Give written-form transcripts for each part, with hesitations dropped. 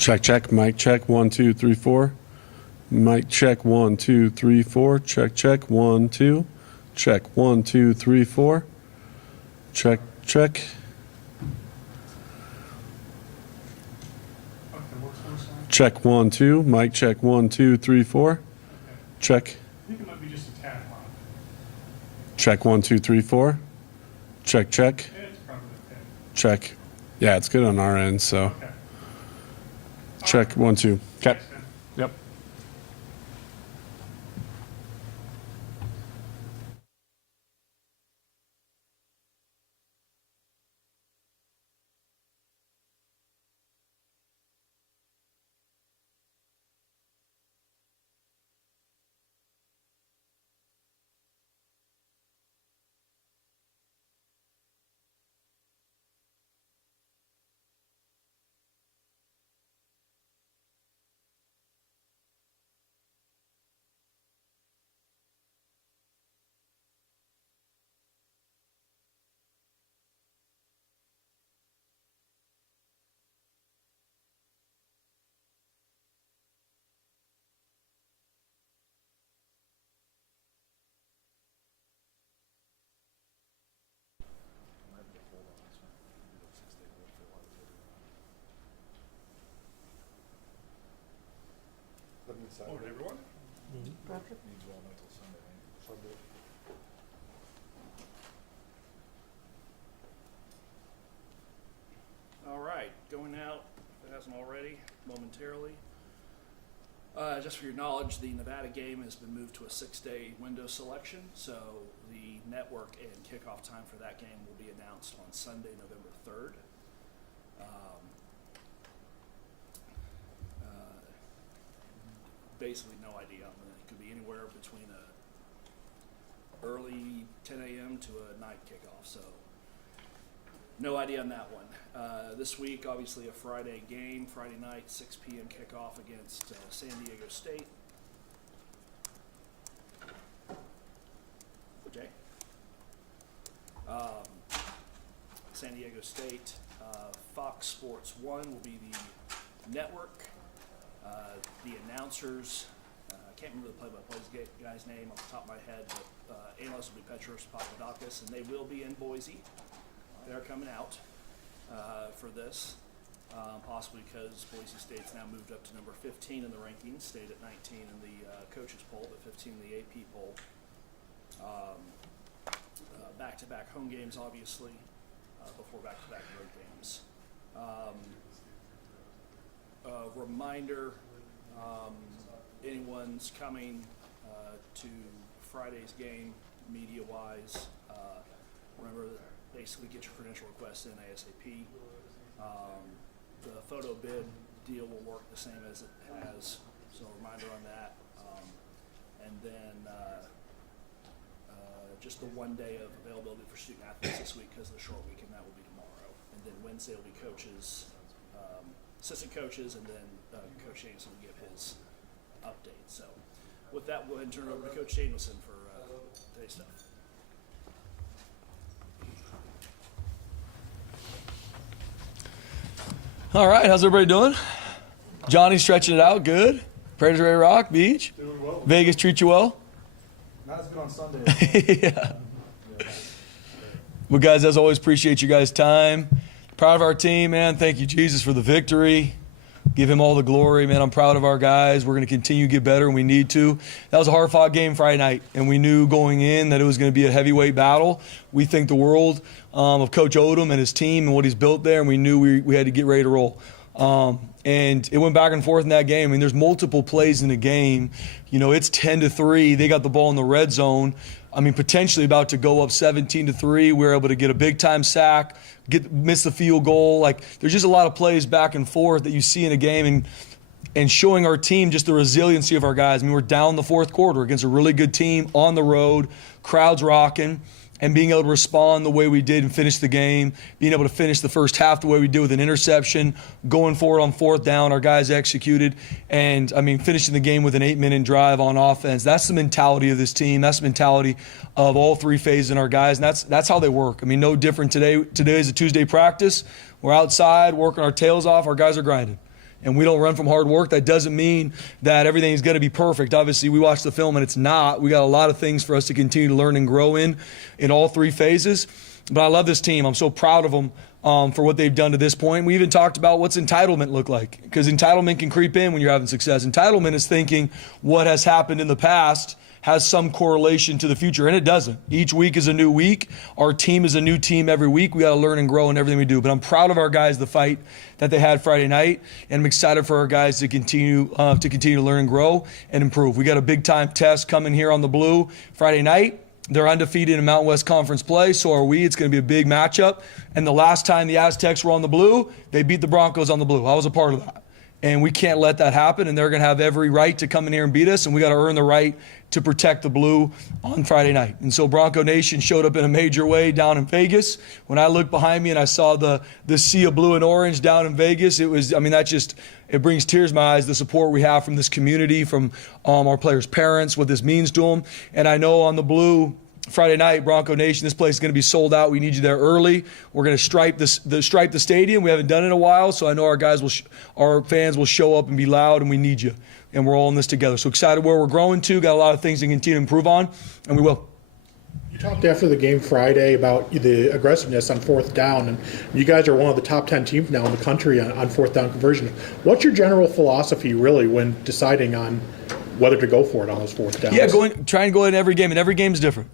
Check, check, mic check, 1, 2, 3, 4. Mic check, 1, 2, 3, 4. Check, check, 1, 2. Check, 1, 2, 3, 4. Check, check. Check, 1, 2. Mic check, 1, 2, 3, 4. Check. I think it might be just a tad loud. Check, 1, 2, 3, 4. Check, check. Yeah, it's probably okay. Check. Yeah, it's good on our end, so. Okay. Check, 1, 2. Okay. Thanks, man. Yep. Morning, everyone. All right, going out, if it hasn't already, momentarily. Just for your knowledge, the Nevada game has been moved to a 6-day window selection, so the network and kickoff time for that game will be announced on Sunday, November 3rd. Basically no idea. I mean, it could be anywhere between a early 10 a.m. to a night kickoff, so no idea on that one. This week, obviously a Friday game, Friday night, 6 p.m. kickoff against San Diego State. Jay? San Diego State, Fox Sports 1 will be the network. The announcers, I can't remember the play-by-play guy's name off the top of my head, but analyst will be Petros Papadakis, and they will be in Boise. They're coming out for this, possibly because Boise State's now moved up to number 15 in the rankings, stayed at 19 in the coaches poll, but 15 in the AP poll. Back-to-back home games, obviously, before back-to-back road games. Reminder, anyone's coming to Friday's game, media-wise, remember that basically get your credential request in ASAP. The photo bid deal will work the same as it has, so a reminder on that. And then just the 1 day of availability for student athletes this week because of the short weekend, that will be tomorrow. And then Wednesday will be coaches, assistant coaches, and then Coach Jameson will give his update. So with that, we'll go ahead and turn it over to Coach Jameson for today's stuff. All right, how's everybody doing? Johnny stretching it out, good. Predator Ray Rock, Beach. Doing well. Vegas treat you well? Not as good on Sunday. Yeah. Well, guys, as always, appreciate you guys' time. Proud of our team, man. Thank you, Jesus, for the victory. Give him all the glory, man. I'm proud of our guys. We're going to continue to get better, and we need to. That was a hard-fought game Friday night, and we knew going in that it was going to be a heavyweight battle. We think the world of Coach Odom and his team and what he's built there, and we knew we had to get ready to roll. And it went back and forth in that game. I mean, there's multiple plays in the game. You know, it's 10-3. They got the ball in the red zone. I mean, potentially about to go up 17-3. We were able to get a big-time sack, miss the field goal. Like, there's just a lot of plays back and forth that you see in a game, and showing our team just the resiliency of our guys. I mean, we're down the fourth quarter against a really good team on the road, crowds rocking, and being able to respond the way we did and finish the game, being able to finish the first half the way we did with an interception, going forward on fourth down, our guys executed, and, I mean, finishing the game with an 8-minute drive on offense. That's the mentality of this team. That's the mentality of all three phases in our guys, and that's how they work. I mean, no different today. Today is a Tuesday practice. We're outside working our tails off. Our guys are grinding. and we don't run from hard work, that doesn't mean that everything's going to be perfect. Obviously, we watch the film and it's not. We got a lot of things for us to continue to learn and grow in all three phases. But I love this team. I'm so proud of them for what they've done to this point. We even talked about what's entitlement look like, because entitlement can creep in when you're having success. Entitlement is thinking what has happened in the past has some correlation to the future, and it doesn't. Each week is a new week. Our team is a new team every week. We got to learn and grow in everything we do. But I'm proud of our guys, the fight that they had Friday night, and I'm excited for our guys to continue to learn and grow and improve. We got a big-time test coming here on the Blue Friday night. They're undefeated in Mountain West Conference play, so are we. It's going to be a big matchup. And the last time the Aztecs were on the Blue, they beat the Broncos on the Blue. I was a part of that. And we can't let that happen, and they're going to have every right to come in here and beat us, and we got to earn the right to protect the Blue on Friday night. And so Bronco Nation showed up in a major way down in Vegas. When I looked behind me and I saw the sea of blue and orange down in Vegas, it brings tears to my eyes, the support we have from this community, from our players' parents, what this means to them. And I know on the Blue Friday night, Bronco Nation, this place is going to be sold out. We need you there early. We're going to stripe the stadium. We haven't done it in a while, so I know our fans will show up and be loud, and we need you. And we're all in this together. So excited where we're growing to. Got a lot of things to continue to improve on, and we will. You talked after the game Friday about the aggressiveness on fourth down, and you guys are one of the top 10 teams now in the country on fourth down conversion. What's your general philosophy really when deciding on whether to go for it on those fourth downs? Yeah, try and go in every game, and every game is different.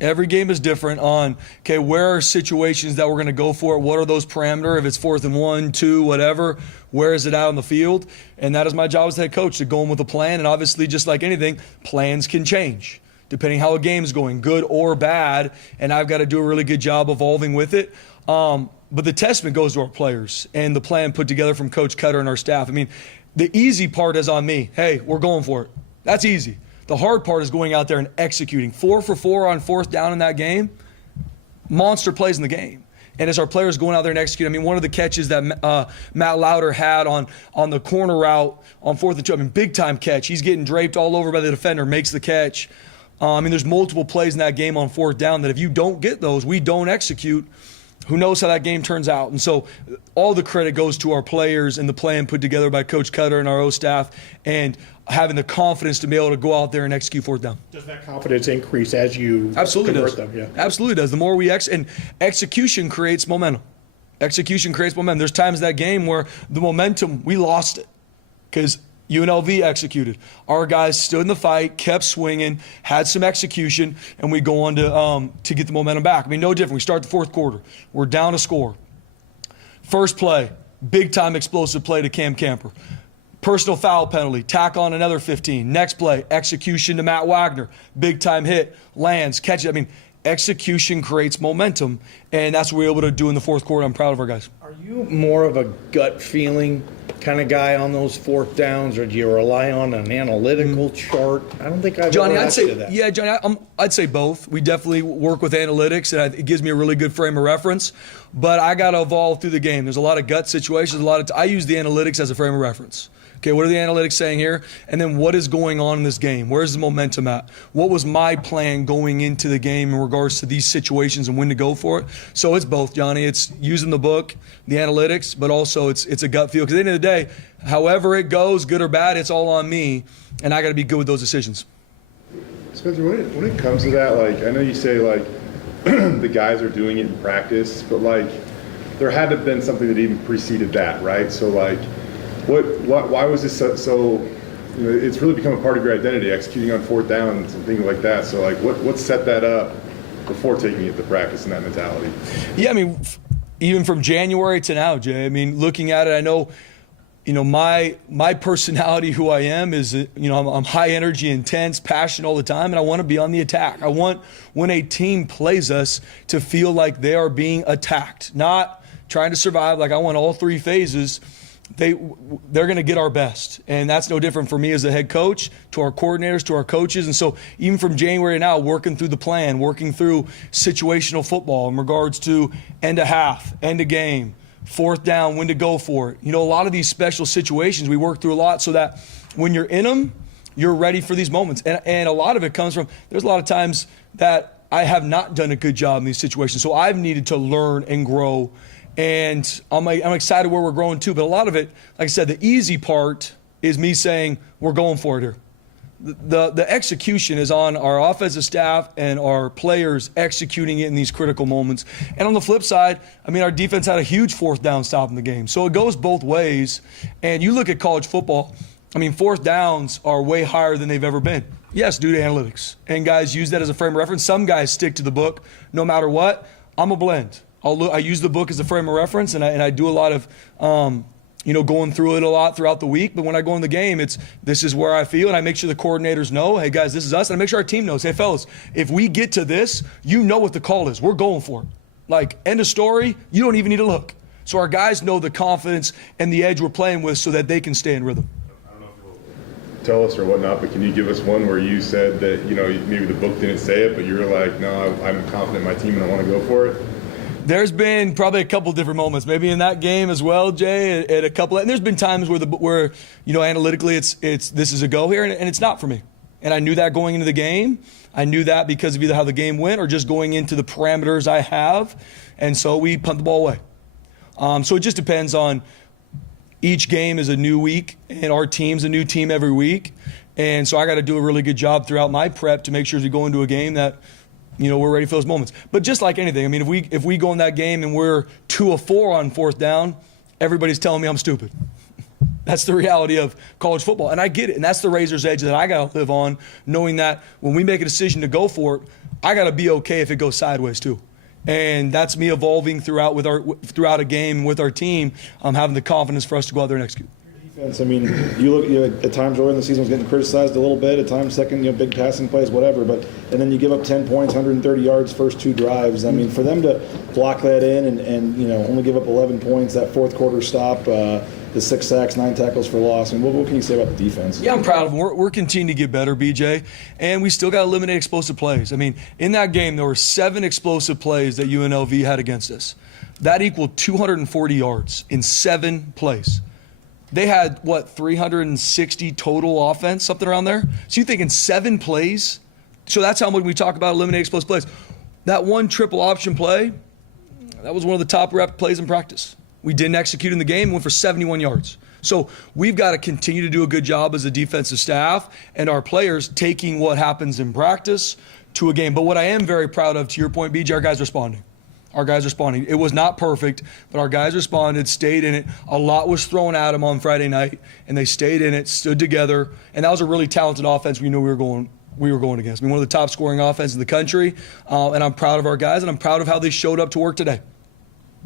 Every game is different on, okay, where are situations that we're going to go for it? What are those parameters? If it's 4th and 1, 2, whatever, where is it out on the field? And that is my job as head coach, to go in with a plan. And obviously, just like anything, plans can change depending how a game is going, good or bad. And I've got to do a really good job evolving with it. But the testament goes to our players and the plan put together from Coach Cutter and our staff. I mean, the easy part is on me. Hey, we're going for it. That's easy. The hard part is going out there and executing. 4 for 4 on fourth down in that game. Monster plays in the game. And as our players going out there and execute, I mean, one of the catches that Matt Lauder had on the corner route on 4th and 2, I mean, big-time catch. He's getting draped all over by the defender, makes the catch. I mean, there's multiple plays in that game on fourth down that if you don't get those, we don't execute, who knows how that game turns out. And so all the credit goes to our players and the plan put together by Coach Cutter and our O staff, and having the confidence to be able to go out there and execute fourth down. Does that confidence increase as you convert them? Yeah. Absolutely does. The more we and execution creates momentum. Execution creates momentum. There's times in that game where the momentum, we lost it because UNLV executed. Our guys stood in the fight, kept swinging, had some execution, and we go on to get the momentum back. I mean, no different. We start the fourth quarter. We're down a score. First play, big-time explosive play to Cam Camper. Personal foul penalty, tack on another 15. Next play, execution to Matt Wagner. Big-time hit, lands, catch it. I mean, execution creates momentum, and that's what we're able to do in the fourth quarter. I'm proud of our guys. Are you more of a gut feeling kind of guy on those fourth downs, or do you rely on an analytical chart? I don't think I've Johnny, ever I'd asked say, you that. yeah, Johnny, I'd say both. We definitely work with analytics, and it gives me a really good frame of reference. But I got to evolve through the game. There's a lot of gut situations. I use the analytics as a frame of reference. Okay, what are the analytics saying here? And then what is going on in this game? Where's the momentum at? What was my plan going into the game in regards to these situations and when to go for it? So it's both, Johnny. It's using the book, the analytics, but also it's a gut feel. Because at the end of the day, however it goes, good or bad, it's all on me, and I got to be good with those decisions. Spencer, when it comes to that, like, I know you say, like, the guys are doing it in practice, but, like, there had to have been something that even preceded that, right? So, like, why was this so you know, it's really become a part of your identity, executing on fourth downs and things like that. So, like, what set that up before taking it to practice in that mentality? Yeah, I mean, even from January to now, Jay, I mean, looking at it, I know, you know, my personality, who I am, is, you know, I'm high energy, intense, passionate all the time, and I want to be on the attack. I want, when a team plays us, to feel like they are being attacked, not trying to survive. Like, I want all three phases. They're going to get our best, and that's no different for me as a head coach, to our coordinators, to our coaches. And so even from January to now, working through the plan, working through situational football in regards to end of half, end of game, fourth down, when to go for it. You know, a lot of these special situations we work through a lot so that when you're in them, you're ready for these moments. And a lot of it comes from, there's a lot of times that I have not done a good job in these situations. So I've needed to learn and grow And I'm excited where we're growing too. But a lot of it, like I said, the easy part is me saying we're going for it here. The execution is on our offensive staff and our players executing it in these critical moments. And on the flip side, I mean, our defense had a huge fourth down stop in the game. So it goes both ways. And you look at college football, I mean, fourth downs are way higher than they've ever been. Yes, due to analytics. And guys use that as a frame of reference. Some guys stick to the book no matter what. I'm a blend. I use the book as a frame of reference, and I do a lot of going through it a lot throughout the week. But when I go in the game, this is where I feel, and I make sure the coordinators know, hey, guys, this is us. And I make sure our team knows, hey, fellas, if we get to this, you know what the call is. We're going for it. Like, end of story, you don't even need to look. So our guys know the confidence and the edge we're playing with so that they can stay in rhythm. I don't know if you'll tell us or whatnot, but can you give us one where you said that, maybe the book didn't say it, but you were like, no, I'm confident in my team and I want to go for it? There's been probably a couple different moments, maybe in that game as well, Jay, at a couple. And there's been times where analytically it's this is a go here, and it's not for me. And I knew that going into the game. I knew that because of either how the game went or just going into the parameters I have. And so we punt the ball away. So it just depends on each game is a new week, and our team's a new team every week. And so I got to do a really good job throughout my prep to make sure as we go into a game that we're ready for those moments. But just like anything, I mean, if we go in that game and we're 2 of 4 on fourth down, everybody's telling me I'm stupid. That's the reality of college football. And I get it. And that's the razor's edge that I got to live on, knowing that when we make a decision to go for it, I got to be okay if it goes sideways too. And that's me evolving throughout a game with our team, having the confidence for us to go out there and execute. Defense, I mean, you look at times early in the season was getting criticized a little bit, at times second, big passing plays, whatever, and then you give up 10 points, 130 yards, first 2 drives. I mean, for them to block that in and only give up 11 points, that fourth quarter stop, the 6 sacks, 9 tackles for loss. I mean, what can you say about the defense? Yeah, I'm proud of them. We're continuing to get better, BJ, and we still got to eliminate explosive plays. I mean, in that game, there were 7 explosive plays that UNLV had against us. That equaled 240 yards in 7 plays. They had, 360 total offense, something around there? So you think in 7 plays? So that's how when we talk about eliminating explosive plays. That one triple option play, that was one of the top rep plays in practice. We didn't execute in the game, went for 71 yards. So we've got to continue to do a good job as a defensive staff and our players taking what happens in practice to a game. But what I am very proud of, to your point, BJ, our guys responding. Our guys responding. It was not perfect, but our guys responded, stayed in it. A lot was thrown at them on Friday night, and they stayed in it, stood together, and that was a really talented offense we knew we were going against. I mean, one of the top scoring offenses in the country, and I'm proud of our guys, and I'm proud of how they showed up to work today.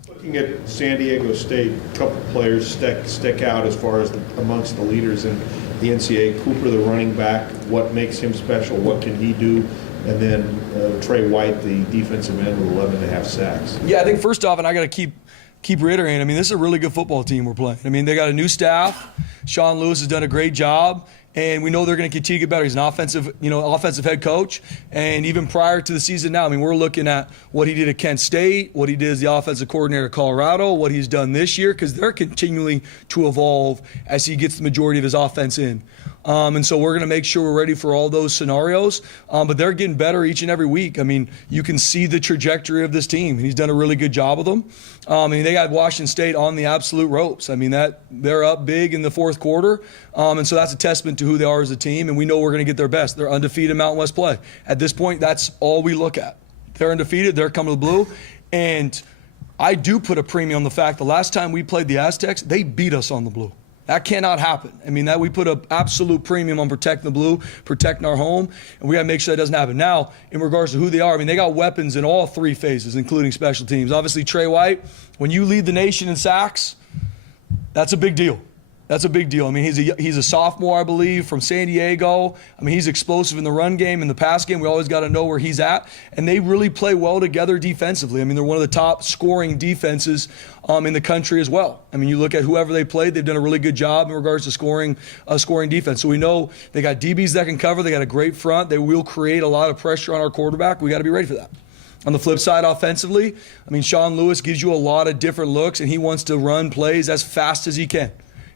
Looking at San Diego State, a couple players stick out as far as amongst the leaders in the NCAA. Cooper, the running back, what makes him special? What can he do? And then Trey White, the defensive end, with 11.5 sacks. Yeah, I think first off, and I got to keep reiterating, I mean, this is a really good football team we're playing. I mean, they got a new staff. Sean Lewis has done a great job, and we know they're going to continue to get better. He's an offensive head coach, and even prior to the season now, I mean, we're looking at what he did at Kent State, what he did as the offensive coordinator at Colorado, what he's done this year, because they're continuing to evolve as he gets the majority of his offense in. And so we're going to make sure we're ready for all those scenarios. But they're getting better each and every week. I mean, you can see the trajectory of this team. He's done a really good job with them. I mean, they got Washington State on the absolute ropes. I mean, they're up big in the fourth quarter. And so that's a testament to who they are as a team. And we know we're going to get their best. They're undefeated in Mountain West play. At this point, that's all we look at. They're undefeated. They're coming to the blue. And I do put a premium on the fact the last time we played the Aztecs, they beat us on the blue. That cannot happen. I mean, that we put an absolute premium on protecting the blue, protecting our home, and we got to make sure that doesn't happen. Now, in regards to who they are, I mean, they got weapons in all 3 phases, including special teams. Obviously, Trey White, when you lead the nation in sacks, that's a big deal. That's a big deal. I mean, he's a sophomore, I believe, from San Diego. I mean, he's explosive in the run game, in the pass game. We always got to know where he's at. And they really play well together defensively. I mean, they're one of the top scoring defenses in the country as well. I mean, you look at whoever they played, they've done a really good job in regards to scoring defense. So we know they got DBs that can cover. They got a great front. They will create a lot of pressure on our quarterback. We got to be ready for that. On the flip side, offensively, I mean, Sean Lewis gives you a lot of different looks, and he wants to run plays as fast as he can.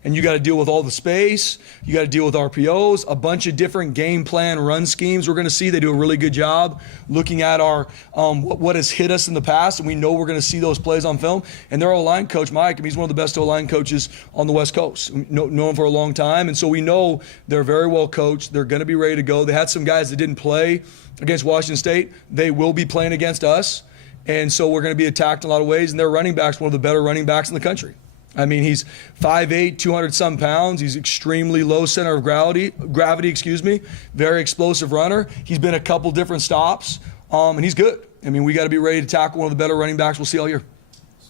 and you got to deal with all the space. You got to deal with RPOs, a bunch of different game plan run schemes. We're going to see they do a really good job looking at our what has hit us in the past, and we know we're going to see those plays on film. And their O-line coach, Mike, I mean, he's one of the best O-line coaches on the West Coast. We know him for a long time, and so we know they're very well coached. They're going to be ready to go. They had some guys that didn't play against Washington State. They will be playing against us, and so we're going to be attacked in a lot of ways. And their running back's one of the better running backs in the country. I mean, he's 5'8", 200-some pounds. He's extremely low center of gravity, very explosive runner. He's been a couple different stops, and he's good. I mean, we got to be ready to tackle one of the better running backs we'll see all year.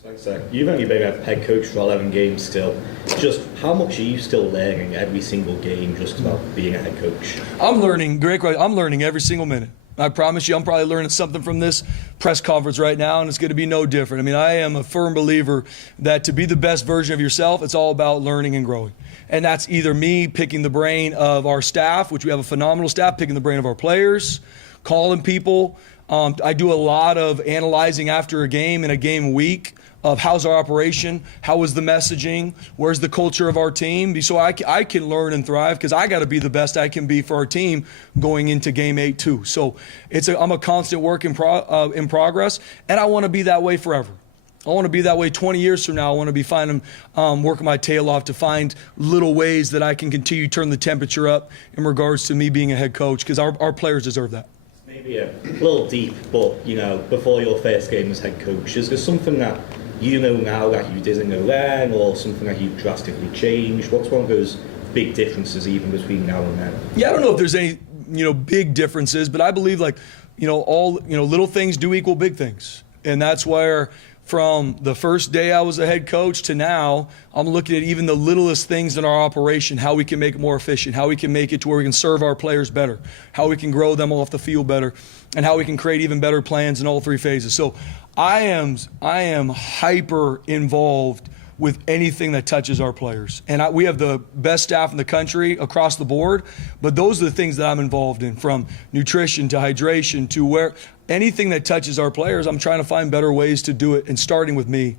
Thanks, Zach. You've only been a head coach for 11 games still. Just how much are you still learning every single game just about being a head coach? I'm learning, great question. I'm learning every single minute. I promise you, I'm probably learning something from this press conference right now, and it's going to be no different. I mean, I am a firm believer that to be the best version of yourself, it's all about learning and growing. And that's either me picking the brain of our staff, which we have a phenomenal staff, picking the brain of our players, calling people. I do a lot of analyzing after a game and a game week of how's our operation, how is the messaging, where's the culture of our team, so I can learn and thrive because I got to be the best I can be for our team going into game 8 too. So I'm a constant work in progress, and I want to be that way forever. I want to be that way 20 years from now. I want to be working my tail off to find little ways that I can continue to turn the temperature up in regards to me being a head coach because our players deserve that. Maybe a little deep, but before your first game as head coach, is there something that you know now that you didn't know then, or something that you've drastically changed? What's one of those big differences even between now and then? Yeah, I don't know if there's any big differences, but I believe all little things do equal big things, and that's where from the first day I was a head coach to now, I'm looking at even the littlest things in our operation, how we can make it more efficient, how we can make it to where we can serve our players better, how we can grow them off the field better, and how we can create even better plans in all 3 phases. So I am hyper involved with anything that touches our players. And we have the best staff in the country across the board, but those are the things that I'm involved in, from nutrition to hydration to where anything that touches our players, I'm trying to find better ways to do it, and starting with me.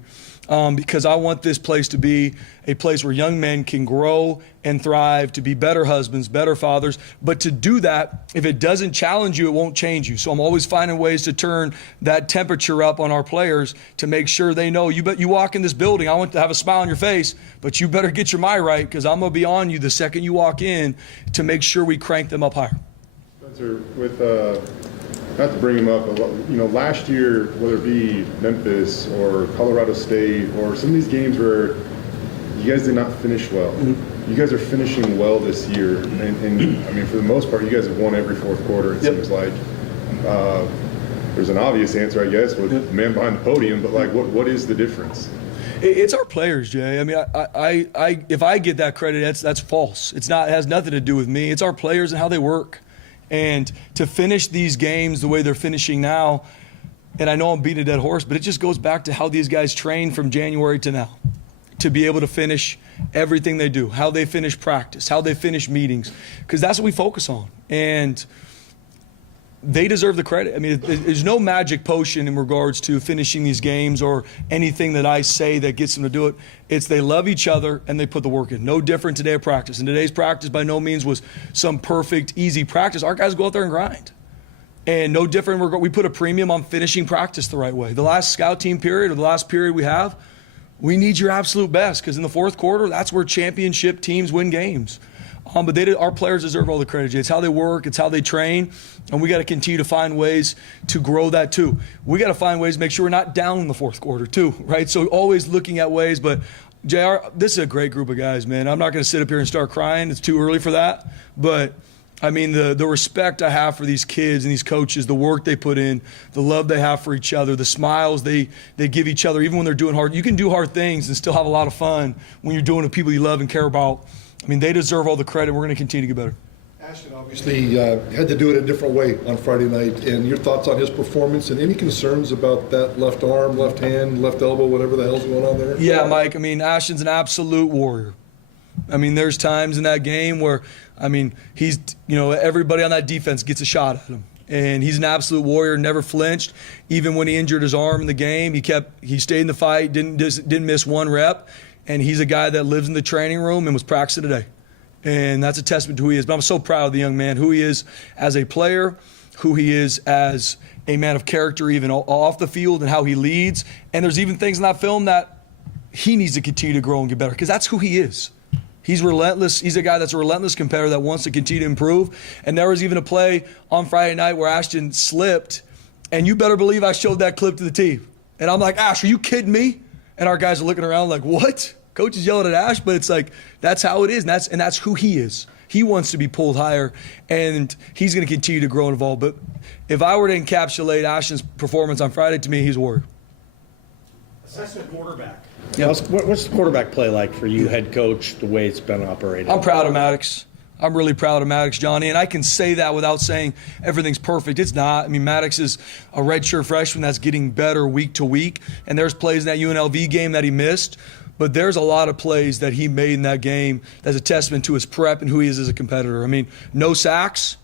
Because I want this place to be a place where young men can grow and thrive, to be better husbands, better fathers. But to do that, if it doesn't challenge you, it won't change you. So I'm always finding ways to turn that temperature up on our players to make sure they know, you walk in this building, I want to have a smile on your face, but you better get your mind right because I'm going to be on you the second you walk in to make sure we crank them up higher. Spencer, with not to bring him up, but last year, whether it be Memphis or Colorado State or some of these games where you guys did not finish well. Mm-hmm. You guys are finishing well this year, and I mean, for the most part, you guys have won every fourth quarter. It seems like there's an obvious answer, I guess, with the man behind the podium. But what is the difference? It's our players, Jay. I mean, I if I get that credit, that's false. It has nothing to do with me. It's our players and how they work. And to finish these games the way they're finishing now, and I know I'm beating a dead horse, but it just goes back to how these guys train from January to now to be able to finish everything they do, how they finish practice, how they finish meetings, because that's what we focus on. And they deserve the credit. I mean, there's no magic potion in regards to finishing these games or anything that I say that gets them to do it. It's they love each other and they put the work in. No different today at practice. And today's practice by no means was some perfect, easy practice. Our guys go out there and grind. And no different, we put a premium on finishing practice the right way. The last scout team period or the last period we have, we need your absolute best because in the fourth quarter, that's where championship teams win games. But our players deserve all the credit, Jay. It's how they work, it's how they train, and we got to continue to find ways to grow that too. We got to find ways to make sure we're not down in the fourth quarter too, right? So always looking at ways, but JR, this is a great group of guys, man. I'm not going to sit up here and start crying. It's too early for that. But, I mean, the respect I have for these kids and these coaches, the work they put in, the love they have for each other, the smiles they give each other, even when they're doing hard. You can do hard things and still have a lot of fun when you're doing it with people you love and care about. I mean, they deserve all the credit. We're going to continue to get better. Ashton obviously had to do it a different way on Friday night. And your thoughts on his performance and any concerns about that left arm, left hand, left elbow, whatever the hell's going on there? Yeah, Mike. I mean, Ashton's an absolute warrior. I mean, there's times in that game where, I mean, he's, everybody on that defense gets a shot at him. And he's an absolute warrior, never flinched. Even when he injured his arm in the game, he stayed in the fight, didn't miss one rep. and he's a guy that lives in the training room and was practicing today. And that's a testament to who he is. But I'm so proud of the young man, who he is as a player, who he is as a man of character, even off the field, and how he leads. And there's even things in that film that he needs to continue to grow and get better, because that's who he is. He's relentless. He's a guy that's a relentless competitor that wants to continue to improve. And there was even a play on Friday night where Ashton slipped, and you better believe I showed that clip to the team. And I'm like, Ash, are you kidding me? And our guys are looking around like, what? Coach is yelling at Ash, but it's like, that's how it is, and that's who he is. He wants to be pulled higher, and he's going to continue to grow and evolve. But if I were to encapsulate Ashton's performance on Friday, to me, he's a warrior. Assessment quarterback. Yeah. What's the quarterback play like for you, head coach, the way it's been operated? I'm proud of Maddox. I'm really proud of Maddox, Johnny, and I can say that without saying everything's perfect. It's not. I mean, Maddox is a redshirt freshman that's getting better week to week, and there's plays in that UNLV game that he missed, but there's a lot of plays that he made in that game that's a testament to his prep and who he is as a competitor. I mean, no sacks.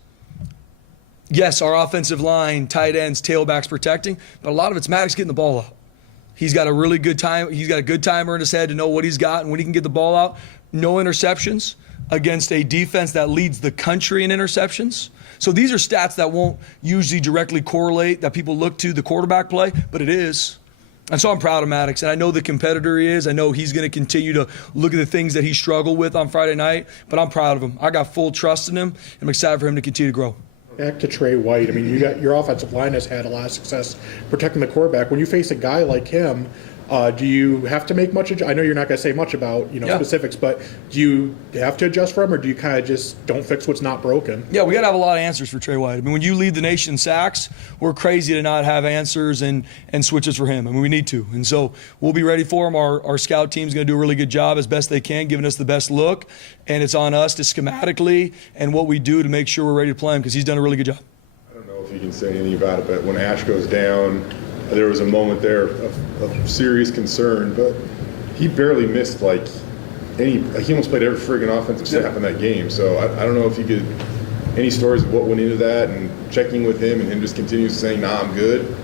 Yes, our offensive line, tight ends, tailbacks protecting, but a lot of it's Maddox getting the ball out. He's got a really good time. He's got a good timer in his head to know what he's got and when he can get the ball out. No interceptions against a defense that leads the country in interceptions. So these are stats that won't usually directly correlate, that people look to the quarterback play, but it is. And so I'm proud of Maddox, and I know the competitor he is. I know he's going to continue to look at the things that he struggled with on Friday night, but I'm proud of him. I got full trust in him. I'm excited for him to continue to grow. Back to Trey White. I mean, your offensive line has had a lot of success protecting the quarterback. When you face a guy like him, do you have to make much? I know you're not going to say much about specifics, but do you have to adjust for him, or do you kind of just don't fix what's not broken? Yeah, we got to have a lot of answers for Trey White. I mean, when you lead the nation in sacks, we're crazy to not have answers and switches for him. I mean, we need to, and so we'll be ready for him. Our scout team's going to do a really good job as best they can, giving us the best look, and it's on us to schematically and what we do to make sure we're ready to play him, because he's done a really good job. I don't know if you can say anything about it, but when Ash goes down, there was a moment there of serious concern, but he barely missed he almost played every friggin' offensive snap in that game. So I don't know if you could, any stories of what went into that and checking with him and him just continues saying, nah, I'm good.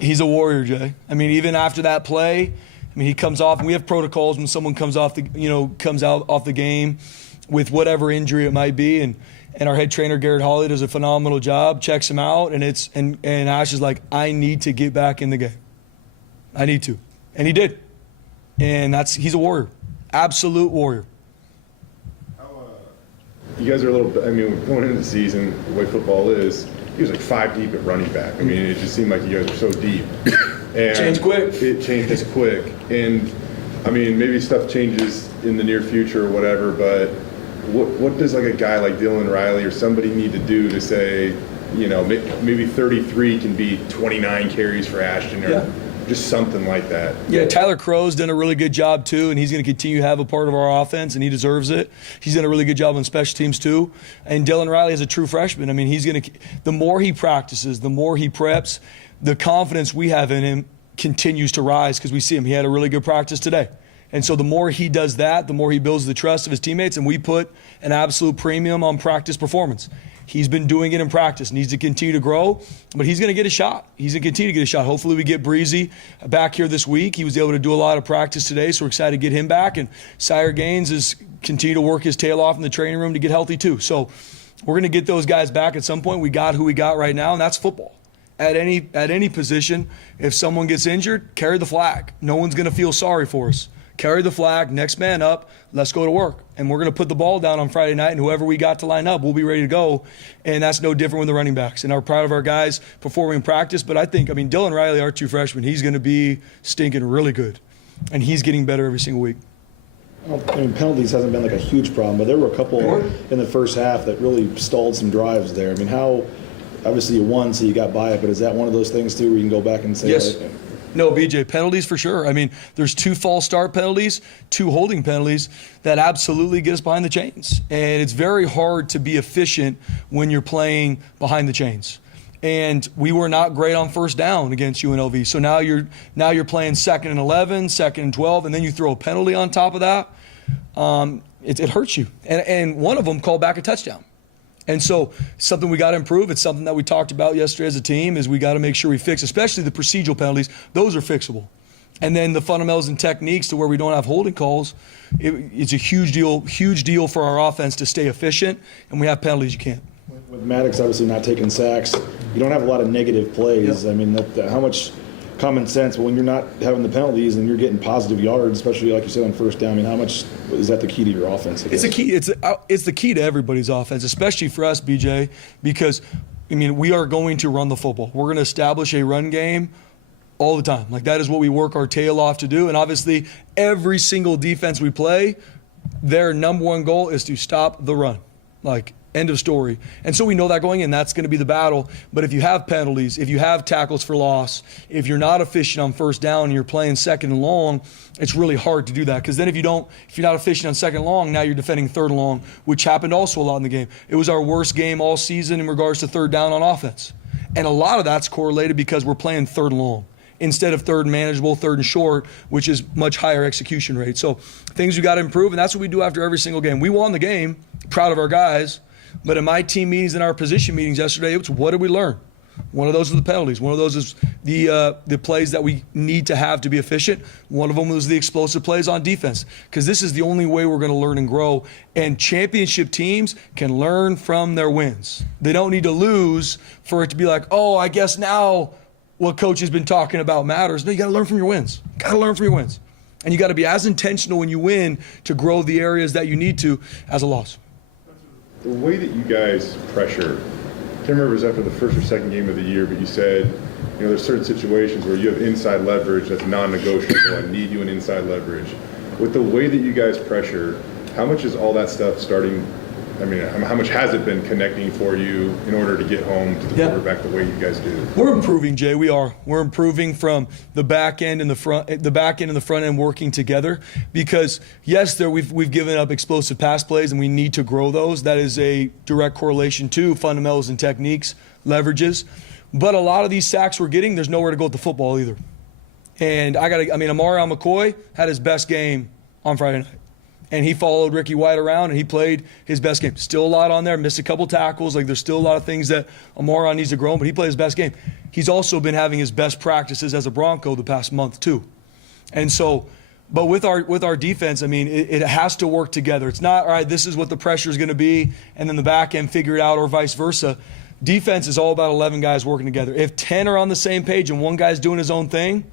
He's a warrior, Jay. I mean, even after that play, I mean, he comes off, and we have protocols when someone comes out off the game with whatever injury it might be, and our head trainer Garrett Hawley does a phenomenal job, checks him out, and Ash is like, I need to get back in the game. I need to. And he did. And he's a warrior. Absolute warrior. You guys are a little bit, I mean, going into the season, the way football is, he was like 5 deep at running back. I mean, it just seemed like you guys were so deep. And Changed quick. It changes quick. And, I mean, maybe stuff changes in the near future or whatever, but what does like a guy like Dylan Riley or somebody need to do to say, maybe 33 can be 29 carries for Ashton or just something like that? Yeah, Tyler Crow's done a really good job too, and he's going to continue to have a part of our offense, and he deserves it. He's done a really good job on special teams too. And Dylan Riley is a true freshman. I mean, the more he practices, the more he preps, the confidence we have in him continues to rise, because we see him. He had a really good practice today. And so the more he does that, the more he builds the trust of his teammates, and we put an absolute premium on practice performance. He's been doing it in practice, needs to continue to grow, but he's going to get a shot. He's going to continue to get a shot. Hopefully we get Breezy back here this week. He was able to do a lot of practice today, so we're excited to get him back. And Sire Gaines is continue to work his tail off in the training room to get healthy too. So we're going to get those guys back at some point. We got who we got right now, and that's football. At any position, if someone gets injured, carry the flag. No one's going to feel sorry for us. Carry the flag, next man up, let's go to work. And we're going to put the ball down on Friday night, and whoever we got to line up, we'll be ready to go. And that's no different with the running backs. And we're proud of our guys performing in practice. But I think, Dylan Riley, our true freshman, he's going to be stinking really good. And he's getting better every single week. Well, penalties hasn't been like a huge problem, but there were a couple in the first half that really stalled some drives there. Obviously you won, so you got by it, but is that one of those things too where you can go back and say, yes. No, BJ, penalties for sure. There's 2 false start penalties, 2 holding penalties that absolutely get us behind the chains. And it's very hard to be efficient when you're playing behind the chains. And we were not great on first down against UNLV. So now you're playing 2nd and 11, 2nd and 12, and then you throw a penalty on top of that. It hurts you. And one of them called back a touchdown. And so something we got to improve. It's something that we talked about yesterday as a team is we got to make sure we fix, especially the procedural penalties. Those are fixable. And then the fundamentals and techniques to where we don't have holding calls, it's a huge deal for our offense to stay efficient, and we have penalties you can't. With Maddox obviously not taking sacks, you don't have a lot of negative plays. Yep. I mean, how much common sense when you're not having the penalties and you're getting positive yards, especially like you said on first down. I mean, how much is that the key to your offense? It's the key. It's the key to everybody's offense, especially for us, BJ, because I mean we are going to run the football. We're going to establish a run game all the time. Like that is what we work our tail off to do. And obviously, every single defense we play, their number one goal is to stop the run. Like, end of story. And so we know that going in, that's going to be the battle. But if you have penalties, if you have tackles for loss, if you're not efficient on first down and you're playing second and long, it's really hard to do that. Because then if you're not efficient on second and long, now you're defending third and long, which happened also a lot in the game. It was our worst game all season in regards to third down on offense. And a lot of that's correlated because we're playing third and long instead of third and manageable, third and short, which is much higher execution rate. So things we got to improve, and that's what we do after every single game. We won the game, proud of our guys, but in my team meetings and our position meetings yesterday, it was what did we learn? One of those was the penalties. One of those is the plays that we need to have to be efficient. One of them was the explosive plays on defense, because this is the only way we're going to learn and grow. And championship teams can learn from their wins. They don't need to lose for it to be like, oh, I guess now what coach has been talking about matters. No, you got to learn from your wins. Got to learn from your wins. And you got to be as intentional when you win to grow the areas that you need to as a loss. The way that you guys pressure, I can't remember if it was after the first or second game of the year, but you said, there's certain situations where you have inside leverage that's non-negotiable. I need you in inside leverage. With the way that you guys pressure, how much is all that stuff starting? I mean, how much has it been connecting for you in order to get home to the quarterback the way you guys do? We're improving, Jay. We are. We're improving from the back end and the front end working together. Because yes, we've given up explosive pass plays and we need to grow those. That is a direct correlation to fundamentals and techniques, leverages. But a lot of these sacks we're getting, there's nowhere to go with the football either. And Amarion McCoy had his best game on Friday night. And he followed Ricky White around, and he played his best game. Still a lot on there, missed a couple tackles. Like, there's still a lot of things that Amarion needs to grow on, but he played his best game. He's also been having his best practices as a Bronco the past month, too. And so, but with our defense, I mean, it has to work together. It's not, all right, this is what the pressure is going to be, and then the back end figure it out, or vice versa. Defense is all about 11 guys working together. If 10 are on the same page and one guy's doing his own thing,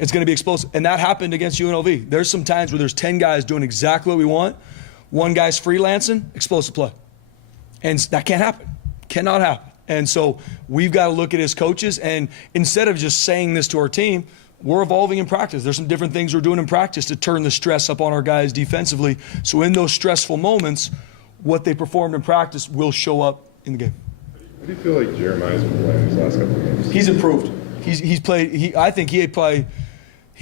it's going to be explosive. And that happened against UNLV. There's some times where there's 10 guys doing exactly what we want. One guy's freelancing, explosive play. And that can't happen. Cannot happen. And so we've got to look at as coaches, and instead of just saying this to our team, we're evolving in practice. There's some different things we're doing in practice to turn the stress up on our guys defensively. So in those stressful moments, what they performed in practice will show up in the game. What do you feel like Jeremiah's been playing these last couple of games? He's improved. He's played. I think he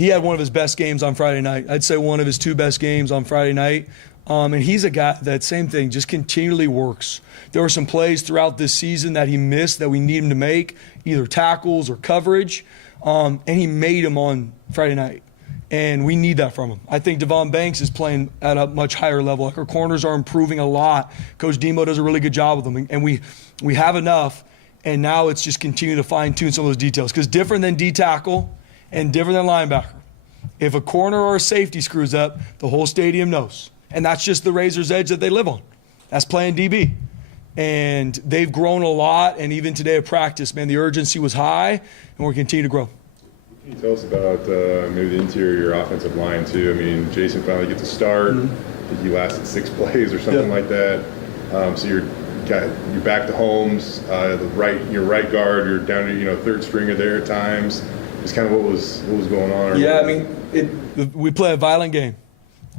had one of his best games on Friday night. I'd say one of his two best games on Friday night. And he's a guy that, same thing, just continually works. There were some plays throughout this season that he missed that we need him to make, either tackles or coverage, and he made them on Friday night. And we need that from him. I think Devon Banks is playing at a much higher level. Like, our corners are improving a lot. Coach Demo does a really good job with them. And we have enough, and now it's just continue to fine-tune some of those details. Because different than D-tackle, and different than linebacker. If a corner or a safety screws up, the whole stadium knows. And that's just the razor's edge that they live on. That's playing DB. And they've grown a lot, and even today at practice, man, the urgency was high, and we're continuing to grow. Can you tell us about maybe the interior of your offensive line, too? I mean, Jason finally gets a start. I think he lasted 6 plays or something like that. So you're back to Holmes, your right guard, you're down to third stringer there at times. Just kind of what was going on. Yeah, I mean, we play a violent game,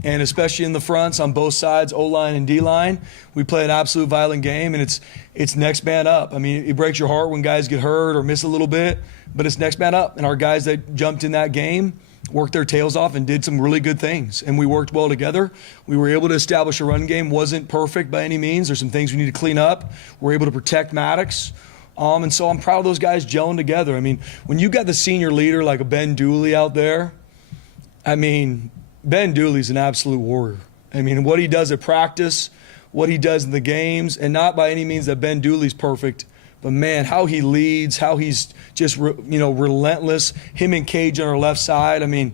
and especially in the fronts on both sides, O-line and D-line, we play an absolute violent game, and it's next man up. I mean, it breaks your heart when guys get hurt or miss a little bit, but it's next man up. And our guys that jumped in that game worked their tails off and did some really good things, and we worked well together. We were able to establish a run game. Wasn't perfect by any means. There's some things we need to clean up. We're able to protect Maddox. And so I'm proud of those guys gelling together. I mean, when you got the senior leader like a Ben Dooley out there, I mean, Ben Dooley's an absolute warrior. I mean, what he does at practice, what he does in the games, and not by any means that Ben Dooley's perfect, But man, how he leads, how he's just relentless. Him and Cage on our left side. I mean,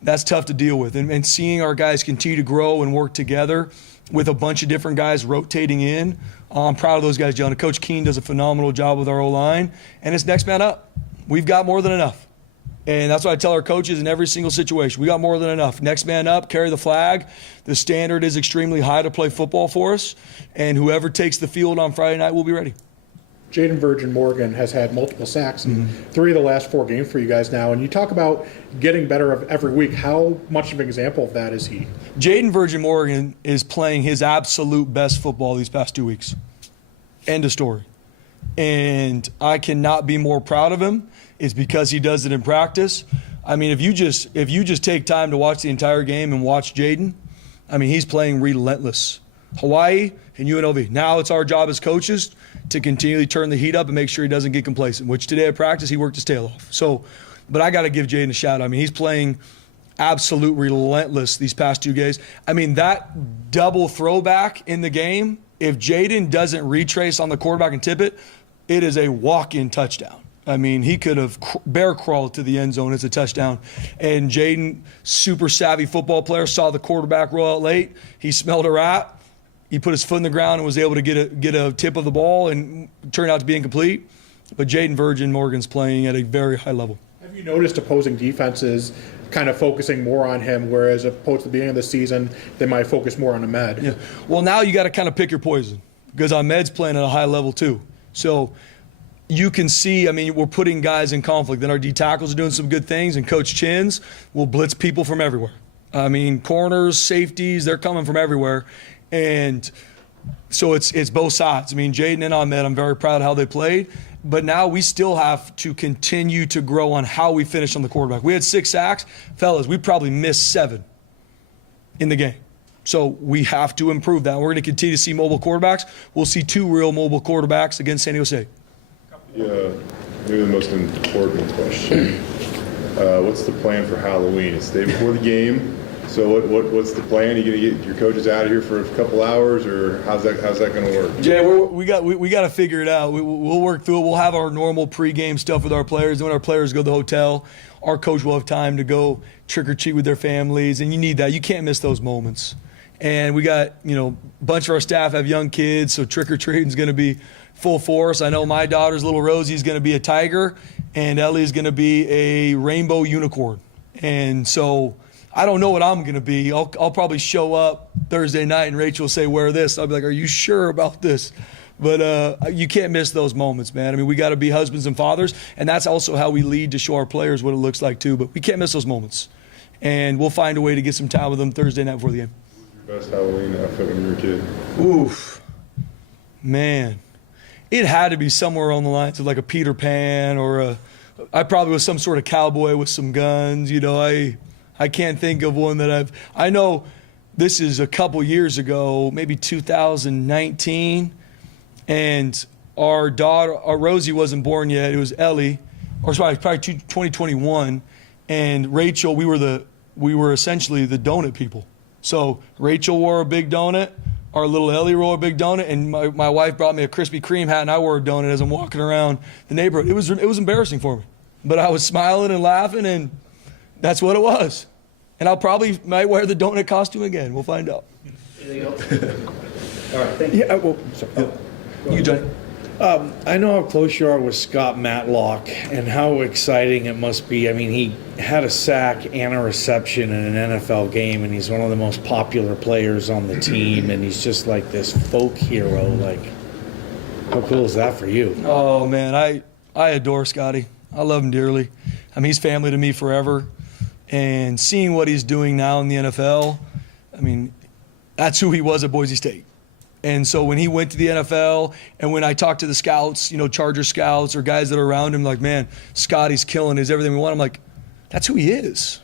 that's tough to deal with. And seeing our guys continue to grow and work together with a bunch of different guys rotating in, I'm proud of those guys, John. Coach Keene does a phenomenal job with our O-line, and it's next man up. We've got more than enough. And that's what I tell our coaches in every single situation. We got more than enough. Next man up, carry the flag. The standard is extremely high to play football for us, and whoever takes the field on Friday night will be ready. Jaden Virgin Morgan has had multiple sacks in 3 of the last 4 games for you guys now, and you talk about getting better every week. How much of an example of that is he? Jaden Virgin Morgan is playing his absolute best football these past 2 weeks. End of story. And I cannot be more proud of him. It's because he does it in practice. I mean, if you just take time to watch the entire game and watch Jaden, I mean, he's playing relentless. Hawaii and UNLV. Now it's our job as coaches to continually turn the heat up and make sure he doesn't get complacent, which today at practice he worked his tail off. So, but I got to give Jaden a shout out. I mean, he's playing absolute relentless these past 2 games. I mean, that double throwback in the game, if Jaden doesn't retrace on the quarterback and tip it, it is a walk-in touchdown. I mean, he could have bear crawled to the end zone. It's a touchdown. And Jaden, super savvy football player, saw the quarterback roll out late. He smelled a rat. He put his foot in the ground and was able to get a tip of the ball and turned out to be incomplete. But Jaden Virgin Morgan's playing at a very high level. Have you noticed opposing defenses kind of focusing more on him, whereas opposed to the beginning of the season, they might focus more on Ahmed? Yeah. Well, now you got to kind of pick your poison because Ahmed's playing at a high level too. So you can see, I mean, we're putting guys in conflict. Then our D tackles are doing some good things, and Coach Chins will blitz people from everywhere. I mean, corners, safeties, they're coming from everywhere. And so it's both sides. I mean, Jaden and Ahmed, I'm very proud of how they played. But now we still have to continue to grow on how we finish on the quarterback. We had 6 sacks. Fellas, we probably missed 7 in the game. So we have to improve that. We're going to continue to see mobile quarterbacks. We'll see 2 real mobile quarterbacks against San Diego State. Yeah, maybe the most important question. What's the plan for Halloween? It's the day before the game. So what's the plan? Are you going to get your coaches out of here for a couple hours, or how's that going to work? Jay, we got to figure it out. We'll work through it. We'll have our normal pregame stuff with our players. And when our players go to the hotel, our coach will have time to go trick or treat with their families, and you need that. You can't miss those moments. And we got a bunch of our staff have young kids, so trick or treating is going to be full force. I know my daughter's little Rosie is going to be a tiger, and Ellie is going to be a rainbow unicorn. And so I don't know what I'm going to be. I'll probably show up Thursday night and Rachel will say, wear this. I'll be like, are you sure about this? But you can't miss those moments, man. I mean, we got to be husbands and fathers, and that's also how we lead to show our players what it looks like too. But we can't miss those moments. And we'll find a way to get some time with them Thursday night before the game. Best Halloween outfit when you were a kid? Oof. Man. It had to be somewhere on the lines of like a Peter Pan or I probably was some sort of cowboy with some guns. I can't think of one that I know this is a couple years ago, maybe 2019, and our Rosie wasn't born yet. It was Ellie, or sorry, probably 2021, and Rachel, we were essentially the donut people. So Rachel wore a big donut, our little Ellie wore a big donut, and my wife brought me a Krispy Kreme hat, and I wore a donut as I'm walking around the neighborhood. It was embarrassing for me, but I was smiling and laughing, and that's what it was. And I might wear the donut costume again. We'll find out. Anything else? All right, thank you. Yeah, well, sorry. You, Johnny. I know how close you are with Scott Matlock and how exciting it must be. I mean, he had a sack and a reception in an NFL game, and he's one of the most popular players on the team, and he's just like this folk hero. Like, how cool is that for you? Oh, man, I adore Scotty. I love him dearly. I mean, he's family to me forever. And seeing what he's doing now in the NFL, I mean, that's who he was at Boise State. And so when he went to the NFL, and when I talked to the scouts, Charger scouts or guys that are around him, like, man, Scotty's killing, he's everything we want. I'm like, that's who he is.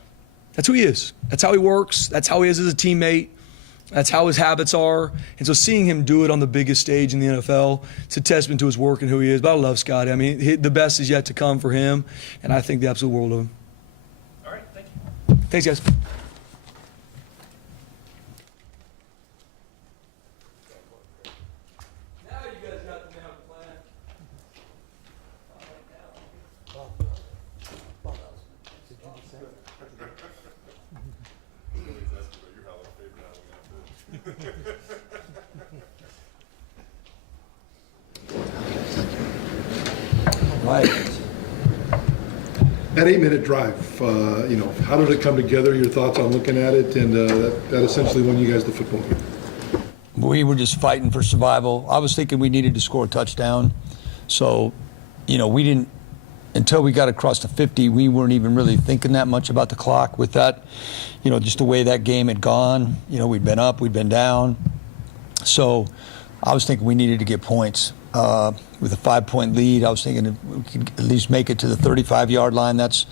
That's who he is. That's how he works. That's how he is as a teammate. That's how his habits are. And so seeing him do it on the biggest stage in the NFL, it's a testament to his work and who he is. But I love Scotty. I mean, the best is yet to come for him, and I think the absolute world of him. All right, thank you. Thanks, guys. Now you guys got the man plan. Right. That 8-minute drive, how did it come together? Your thoughts on looking at it, and that essentially won you guys the football game. We were just fighting for survival. I was thinking we needed to score a touchdown. So, we didn't, until we got across the 50, we weren't even really thinking that much about the clock with that, just the way that game had gone. We'd been up, we'd been down. So I was thinking we needed to get points. With a 5-point lead, I was thinking we could at least make it to the 35-yard line. That's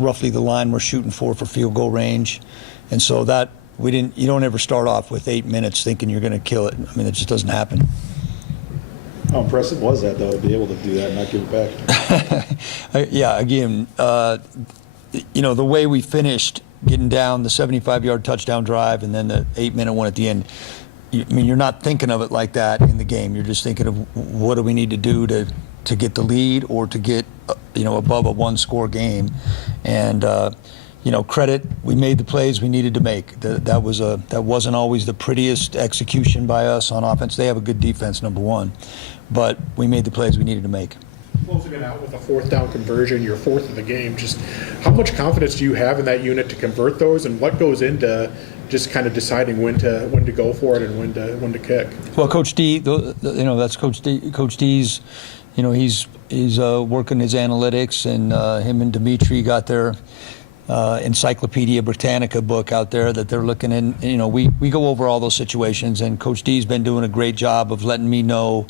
roughly the line we're shooting for field goal range. And so that you don't ever start off with 8 minutes thinking you're going to kill it. I mean, it just doesn't happen. How impressive was that, though, to be able to do that and not give it back? Yeah, again, the way we finished getting down the 75-yard touchdown drive and then the 8-minute one at the end, you're not thinking of it like that in the game. You're just thinking of what do we need to do to get the lead or to get, above a one-score game. And, credit, we made the plays we needed to make. That wasn't always the prettiest execution by us on offense. They have a good defense, number one. But we made the plays we needed to make. Closing it out with a 4th down conversion, your 4th of the game, just how much confidence do you have in that unit to convert those, and what goes into just kind of deciding when to go for it and when to kick? Well, Coach D, that's Coach D. Coach D's, he's working his analytics, and him and Dimitri got their Encyclopedia Britannica book out there that they're looking in. We go over all those situations, and Coach D's been doing a great job of letting me know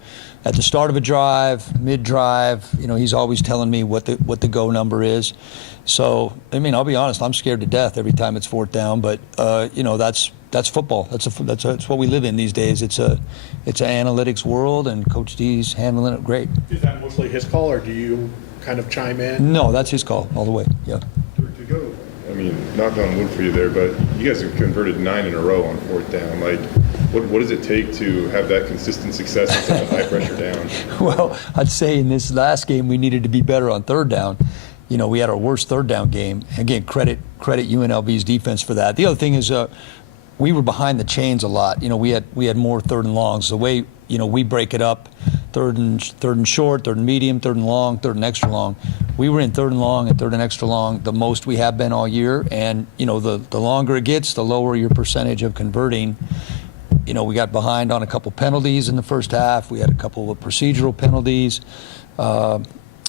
at the start of a drive, mid-drive. He's always telling me what the go number is. So, I'll be honest, I'm scared to death every time it's 4th down, but that's football. That's what we live in these days. It's an analytics world, and Coach D's handling it great. Is that mostly his call, or do you kind of chime in? No, that's his call all the way. Yeah. To go, knock on wood for you there, but you guys have converted 9 in a row on 4th down. Like, what does it take to have that consistent success in such a high pressure down? Well, I'd say in this last game we needed to be better on 3rd down. We had our worst 3rd down game. Again, credit UNLV's defense for that. The other thing is we were behind the chains a lot. We had more 3rd and longs. The way we break it up, 3rd and short, 3rd and medium, 3rd and long, 3rd and extra long. We were in 3rd and long and 3rd and extra long the most we have been all year. And the longer it gets, the lower your percentage of converting. We got behind on a couple penalties in the first half. We had a couple of procedural penalties.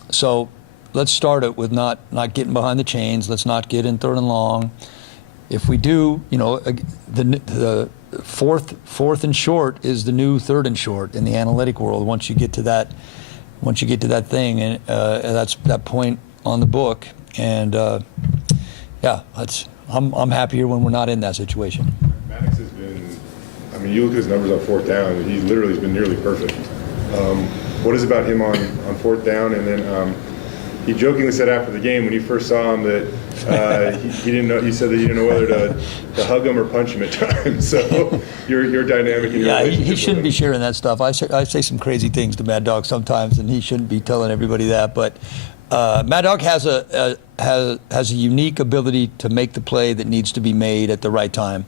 So let's start it with not getting behind the chains. Let's not get in 3rd and long. If we do, the fourth and short is the new 3rd and short in the analytic world. Once you get to that thing, and that's that point on the book. And I'm happier when we're not in that situation. Maddox has been. You look at his numbers on 4th down. He literally has been nearly perfect. What is about him on 4th down? And then he jokingly said after the game when you first saw him that he didn't know. He said that you didn't know whether to hug him or punch him at times. So your dynamic. In your he shouldn't be sharing that stuff. I say some crazy things to Mad Dog sometimes, and he shouldn't be telling everybody that. But Mad Dog has a unique ability to make the play that needs to be made at the right time.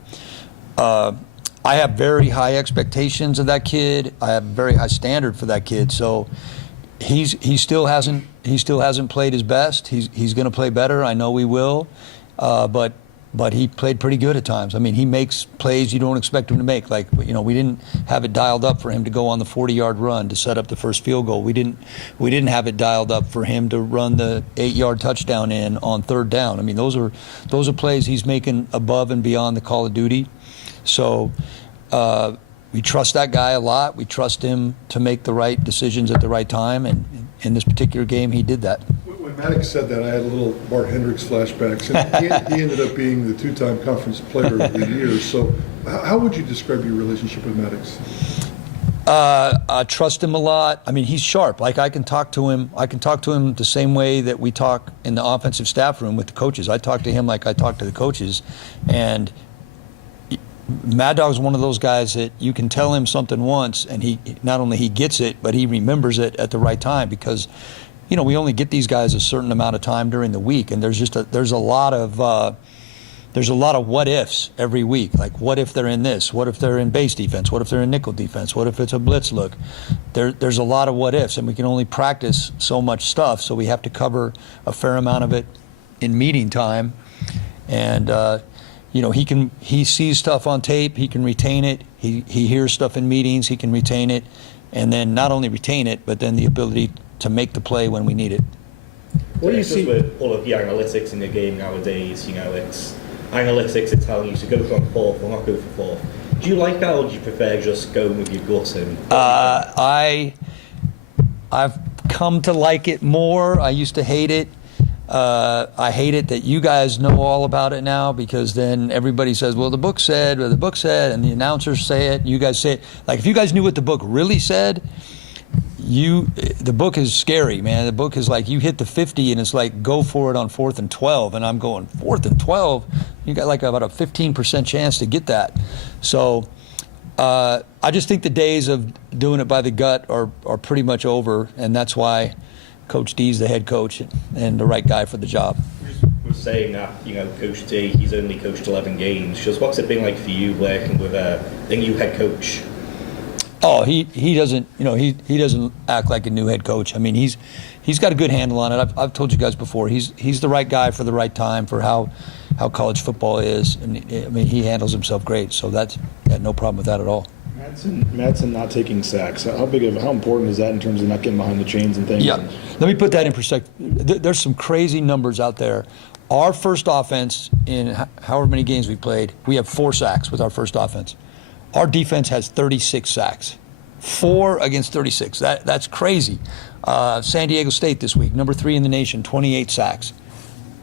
I have very high expectations of that kid. I have a very high standard for that kid. So he still hasn't played his best. He's going to play better. I know he will. But he played pretty good at times. He makes plays you don't expect him to make. Like, we didn't have it dialed up for him to go on the 40-yard run to set up the first field goal. We didn't have it dialed up for him to run the 8-yard touchdown in on 3rd down. Those are plays he's making above and beyond the call of duty. So we trust that guy a lot. We trust him to make the right decisions at the right time, and in this particular game, he did that. When Maddox said that, I had a little Bart Hendricks flashbacks, and he ended up being the 2-time conference player of the year. So how would you describe your relationship with Maddox? I trust him a lot. He's sharp. Like, I can talk to him the same way that we talk in the offensive staff room with the coaches. I talk to him like I talk to the coaches, and Mad Dog's one of those guys that you can tell him something once, and he not only he gets it, but he remembers it at the right time, because we only get these guys a certain amount of time during the week, and there's a lot of there's a lot of what ifs every week. Like, what if they're in this? What if they're in base defense? What if they're in nickel defense? What if it's a blitz look? There's a lot of what ifs, and we can only practice so much stuff, so we have to cover a fair amount of it in meeting time. And he sees stuff on tape, he can retain it. He hears stuff in meetings, he can retain it, and then not only retain it, but then the ability to make the play when we need it. What do you Just see with all of the analytics in the game nowadays? It's analytics are telling you to go from fourth or not go for fourth. Do you like that, or do you prefer just going with your gut? And I've come to like it more. I used to hate it. I hate it that you guys know all about it now, because then everybody says, well, the book said, and the announcers say it, you guys say it. Like, if you guys knew what the book really said, the book is scary, man. The book is like, you hit the 50 and it's like, go for it on 4th and 12. And I'm going, 4th and 12? You got like about a 15% chance to get that. So I just think the days of doing it by the gut are pretty much over, and that's why Coach D's the head coach and the right guy for the job. we're saying that, Coach D, he's only coached 11 games. Just what's it been like for you working with a new head coach? Oh, he doesn't, he doesn't act like a new head coach. I mean, he's got a good handle on it. I've told you guys before, he's the right guy for the right time for how college football is. And I mean, he handles himself great. So that's no problem with that at all. Madsen not taking sacks. How important is that in terms of not getting behind the chains and things? Yeah. Let me put that in perspective. There's some crazy numbers out there. Our first offense, in however many games we played, we have 4 sacks with our first offense. Our defense has 36 sacks. 4 against 36. That's crazy. San Diego State this week, number 3 in the nation, 28 sacks.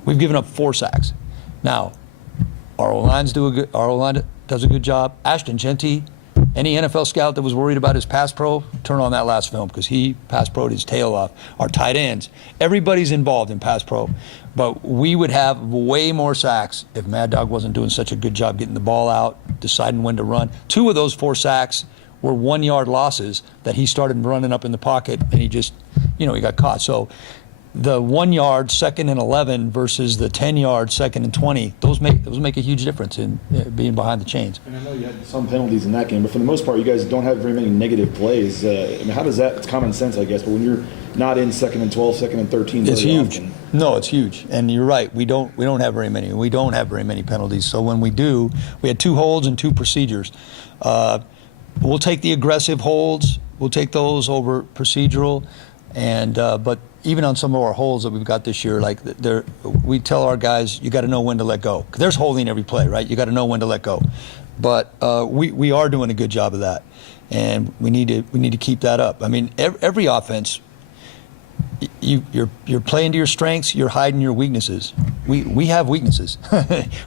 We've given up 4 sacks. Now, our O-line does a good job. Ashton Genty, any NFL scout that was worried about his pass pro, turn on that last film, because he pass pro'd his tail off. Our tight ends, everybody's involved in pass pro, but we would have way more sacks if Mad Dog wasn't doing such a good job getting the ball out, deciding when to run. 2 of those 4 sacks were 1-yard losses that he started running up in the pocket, and he just, he got caught. So the 1-yard 2nd and 11 versus the 10-yard 2nd and 20, those make a huge difference in being behind the chains. And I know you had some penalties in that game, but for the most part, you guys don't have very many negative plays. I mean, how does that? It's common sense, I guess. But when you're not in 2nd and 12, 2nd and 13, it's huge. Often. No, it's huge, and you're right. We don't have very many. We don't have very many penalties. So when we do, we had 2 holds and 2 procedures. We'll take the aggressive holds. We'll take those over procedural, and but even on some of our holds that we've got this year, like we tell our guys, you got to know when to let go. 'Cause there's holding every play, right? You got to know when to let go. But we are doing a good job of that, and we need to keep that up. I mean, every offense, you're playing to your strengths, you're hiding your weaknesses. We have weaknesses.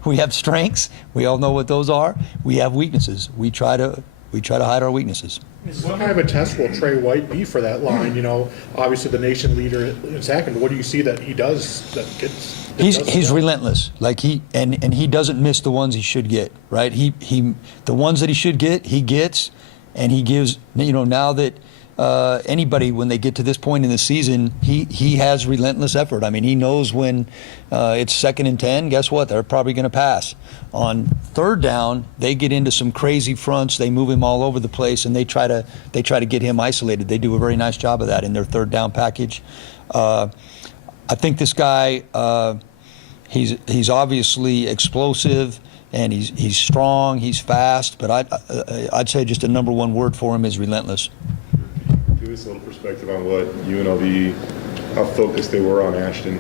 We have strengths. We all know what those are. We have weaknesses. We try to hide our weaknesses. What kind of a test will Trey White be for that line? Obviously the nation leader in sacking. What do you see that he does that gets? He's relentless. Like he doesn't miss the ones he should get. Right? The ones that he should get, he gets, and he gives. Now that anybody, when they get to this point in the season, he has relentless effort. I mean, he knows when it's 2nd and 10. Guess what? They're probably going to pass. On 3rd down, they get into some crazy fronts. They move him all over the place, and they try to get him isolated. They do a very nice job of that in their 3rd down package. I think this guy, he's obviously explosive, and he's strong. He's fast. But I'd say just a number 1 word for him is relentless. Give us a little perspective on what UNLV, how focused they were on Ashton.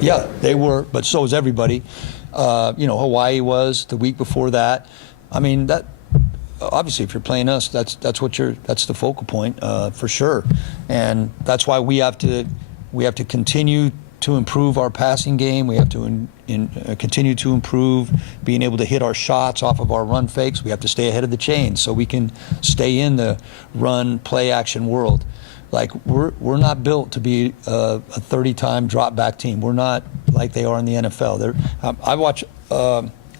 Yeah, they were, but so was everybody. Hawaii was the week before that. I mean, that obviously, if you're playing us, that's the focal point for sure, and that's why we have to continue to improve our passing game. We have to continue to improve being able to hit our shots off of our run fakes. We have to stay ahead of the chain so we can stay in the run play action world. Like we're not built to be a 30-time drop back team. We're not like they are in the NFL. I watch.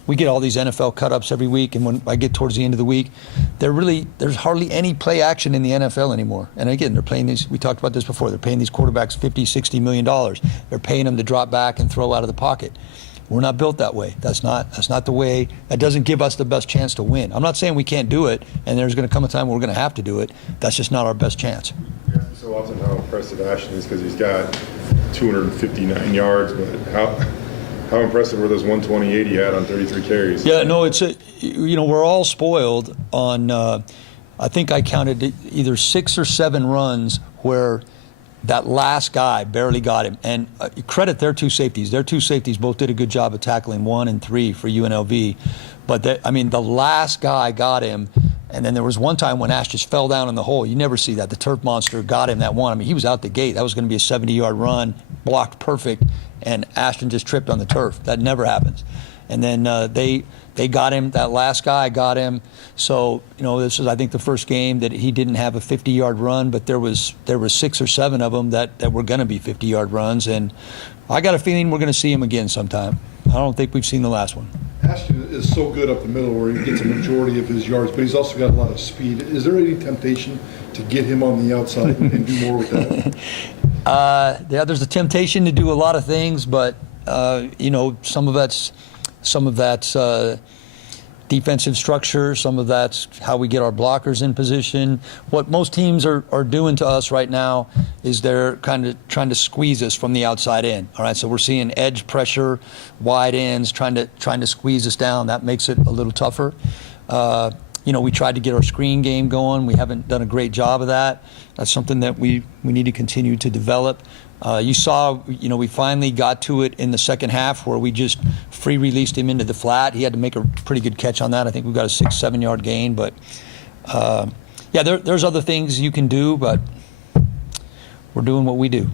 We get all these NFL cut-ups every week, and when I get towards the end of the week, there's hardly any play action in the NFL anymore. And again, they're paying these, we talked about this before, they're paying these quarterbacks $50, $60 million. They're paying them to drop back and throw out of the pocket. We're not built that way. That's not the way. That doesn't give us the best chance to win. I'm not saying we can't do it, and there's going to come a time where we're going to have to do it. That's just not our best chance. So often how impressive Ashton is because he's got 259 yards, but how impressive were those 128 he had on 33 carries? Yeah, no, we're all spoiled on. I think I counted either 6 or 7 runs where that last guy barely got him. And credit their 2 safeties. Their 2 safeties both did a good job of tackling 1 and 3 for UNLV. But the last guy got him. And then there was one time when Ash just fell down in the hole. You never see that. The turf monster got him that one. I mean, he was out the gate. That was going to be a 70-yard run, blocked perfect, and Ashton just tripped on the turf. That never happens. And then they got him. That last guy got him. So, this is, I think, the first game that he didn't have a 50-yard run, but there was 6 or 7 of them that were going to be 50-yard runs. And I got a feeling we're going to see him again sometime. I don't think we've seen the last one. Ashton is so good up the middle where he gets a majority of his yards, but he's also got a lot of speed. Is there any temptation to get him on the outside and do more with that? Yeah, there's a temptation to do a lot of things, but some of that's defensive structure, some of that's how we get our blockers in position. What most teams are doing to us right now is they're kind of trying to squeeze us from the outside in. All right, so we're seeing edge pressure, wide ends, trying to squeeze us down. That makes it a little tougher. We tried to get our screen game going. We haven't done a great job of that. That's something that we need to continue to develop. You saw, we finally got to it in the second half where we just free released him into the flat. He had to make a pretty good catch on that. I think we got a 6-7 yard gain. But there's other things you can do, but we're doing what we do.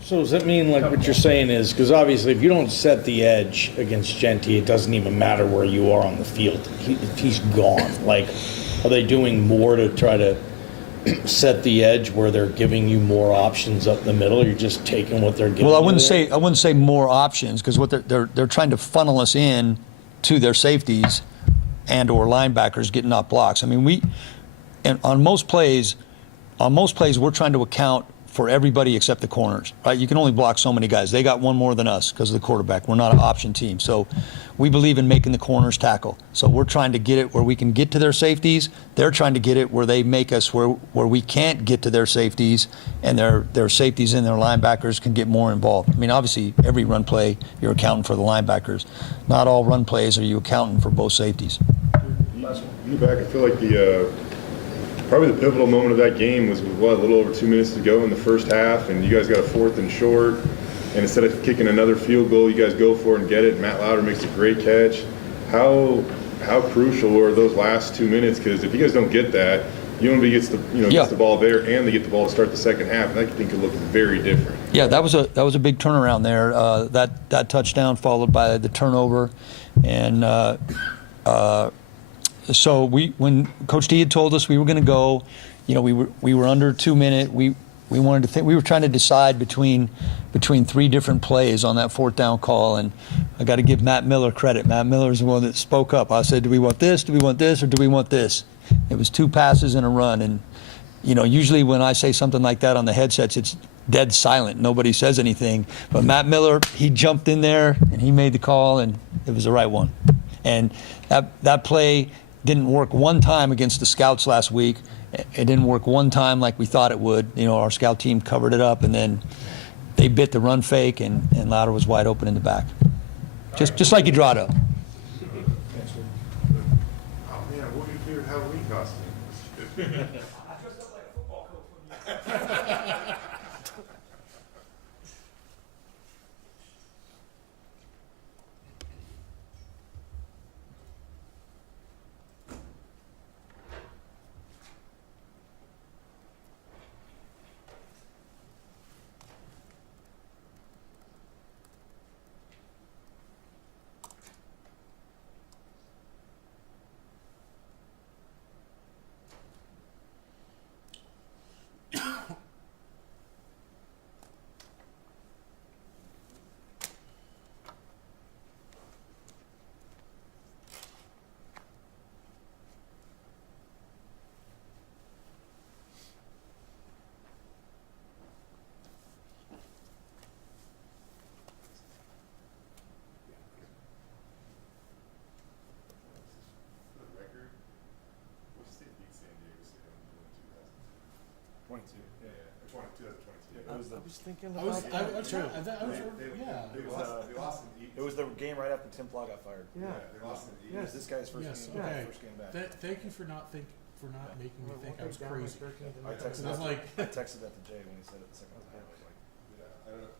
So does that mean, like, what you're saying is, because obviously if you don't set the edge against Genty, it doesn't even matter where you are on the field. He's gone. Like, are they doing more to try to set the edge where they're giving you more options up the middle? You're just taking what they're giving. Well, I you wouldn't say more options, because what they're trying to funnel us in to their safeties and or linebackers getting off blocks. I mean, on most plays we're trying to account for everybody except the corners, right? You can only block so many guys. They got one more than us because of the quarterback. We're not an option team. So we believe in making the corners tackle. So we're trying to get it where we can get to their safeties. They're trying to get it where they make us where we can't get to their safeties, and their safeties and their linebackers can get more involved. I mean, obviously, every run play, you're accounting for the linebackers. Not all run plays are you accounting for both safeties. You back, I feel like probably the pivotal moment of that game was with, a little over 2 minutes to go in the first half, and you guys got a 4th and short, and instead of kicking another field goal, you guys go for it and get it. Matt Lauder makes a great catch. How crucial are those last 2 minutes? Because if you guys don't get that, UNLV gets the ball there, and they get the ball to start the second half, and I think it could look very different. Yeah, that was a big turnaround there. That touchdown followed by the turnover, and. So when Coach D had told us we were going to go, we were under 2 minutes. We wanted to think. We were trying to decide between 3 different plays on that 4th down call, and I got to give Matt Miller credit. Matt Miller is the one that spoke up. I said, "Do we want this? Do we want this? Or do we want this?" It was 2 passes and a run, and usually when I say something like that on the headsets, it's dead silent. Nobody says anything. But Matt Miller, he jumped in there and he made the call, and it was the right one. And that play didn't work one time against the Scouts last week. It didn't work one time like we thought it would. Our scout team covered it up, and then they bit the run fake, and Lauder was wide open in the back. Just like you draw it up. Oh man, what do you do your Halloween costume? was thinking I was, about I, that. was, too. yeah. They lost in It was the game right after Tim Pla got fired. Yeah. They lost in It was this guy's first Yes, game. okay. First game back. Thank you for not making me think I was crazy. I texted, I was like, I texted that to Jay when he said it the second time. I was like, Yeah, I don't know.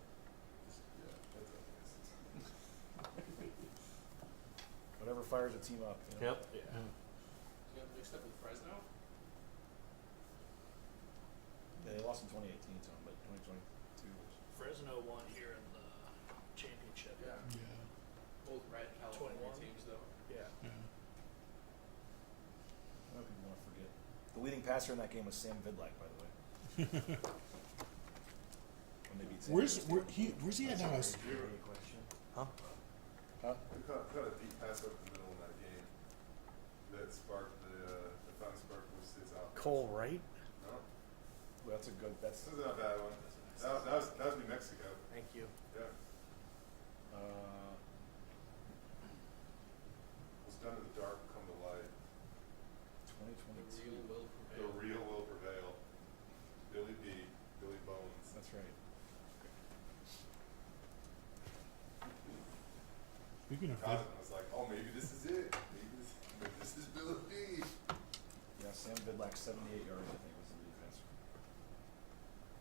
whatever fires a team up. You know? Yep. Mixed up with Fresno? Yeah, they lost in 2018 to him, but 2022 was. Fresno won here in the championship. yeah. Both red California teams, though. Yeah. I know people want to forget. The leading passer in that game was Sam Vidlak, by the way. When they beat San Diego State. Where's he at now? Huh? We caught a deep pass up the middle in that game that sparked the found spark Boise State's offense. Cole Wright? No, Well, that's a good. That's this is not a bad one. That was New Mexico. Thank you. Yeah, what's done in the dark will come to light. 2022. The real will prevail. Billy B, Billy Bones. That's right. Speaking of Cousin was like, oh, maybe this is it. Maybe this is Billy B. Yeah, Sam Vidlak, 78 yards, I think, was the defense.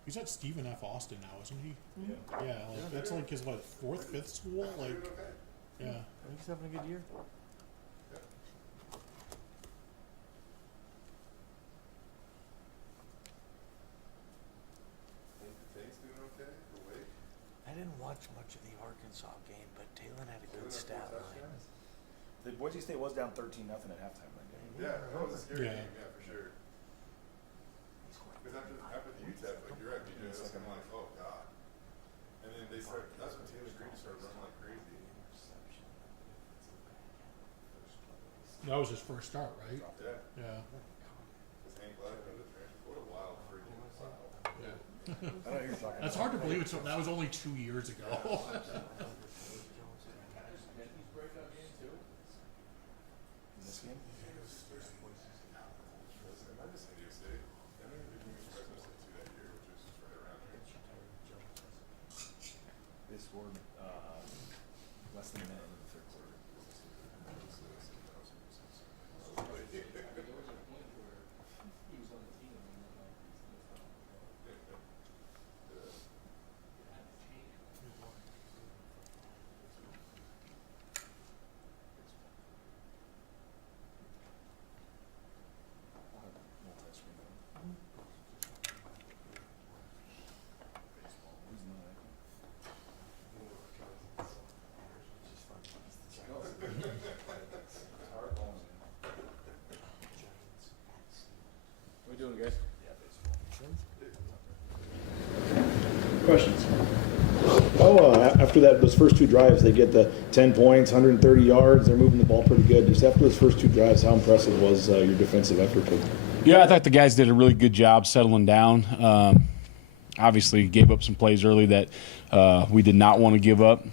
he's at Stephen F. Austin now, isn't he? Yeah. Yeah, like, that's like his what, fourth, fifth school? Like, Doing okay. yeah. I think he's having a good year. Think the Tank's doing okay? The Wake? I didn't watch much of the Arkansas game, but Taylor had a good Doing stat okay, line. touchdowns? The Boise State was down 13-0 at halftime that game. Yeah, that was a scary Yeah. game, yeah, for sure. Because after the UTEP, like you're right, BJ, that's kind of like, oh god. And then they started. That's when Taylor Green started running like crazy. That was his first start, right? Yeah, Yeah. because Hank Gladden was there. What a wild freaking wow. Yeah. I don't know what you're talking That's about. hard to believe. That was only 2 years ago. In this game? I just San Diego State. I don't even think Fresno State too that year, which was right around there. They scored less than a minute into the third quarter. Multi-screen. Who's in that? What are we doing, guys? Questions? After those first two drives, they get the 10 points, 130 yards. They're moving the ball pretty good. Just after those first two drives, how impressive was your defensive effort? Yeah, I thought the guys did a really good job settling down. Obviously, gave up some plays early that we did not want to give up.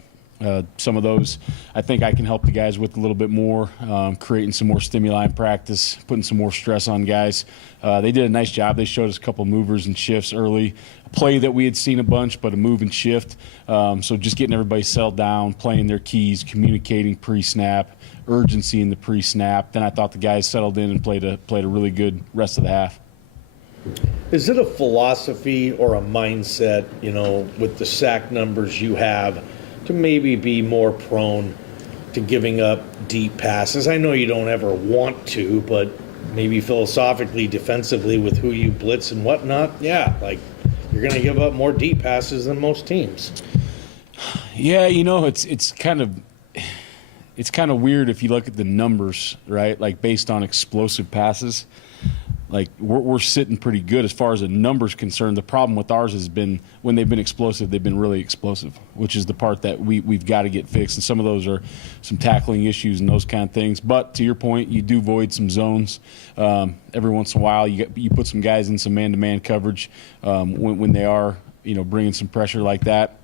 Some of those, I think I can help the guys with a little bit more, creating some more stimuli in practice, putting some more stress on guys. They did a nice job. They showed us a couple movers and shifts early. A play that we had seen a bunch, but a move and shift. So just getting everybody settled down, playing their keys, communicating pre-snap, urgency in the pre-snap. Then I thought the guys settled in and played a really good rest of the half. Is it a philosophy or a mindset, with the sack numbers you have, to maybe be more prone to giving up deep passes? I know you don't ever want to, but maybe philosophically, defensively, with who you blitz and whatnot, yeah, like you're going to give up more deep passes than most teams. Yeah, it's kind of weird if you look at the numbers, right? Like based on explosive passes. Like we're sitting pretty good as far as the numbers concerned. The problem with ours has been when they've been explosive, they've been really explosive, which is the part that we've got to get fixed. And some of those are some tackling issues and those kind of things. But to your point, you do void some zones every once in a while. You put some guys in some man-to-man coverage when they are bringing some pressure like that.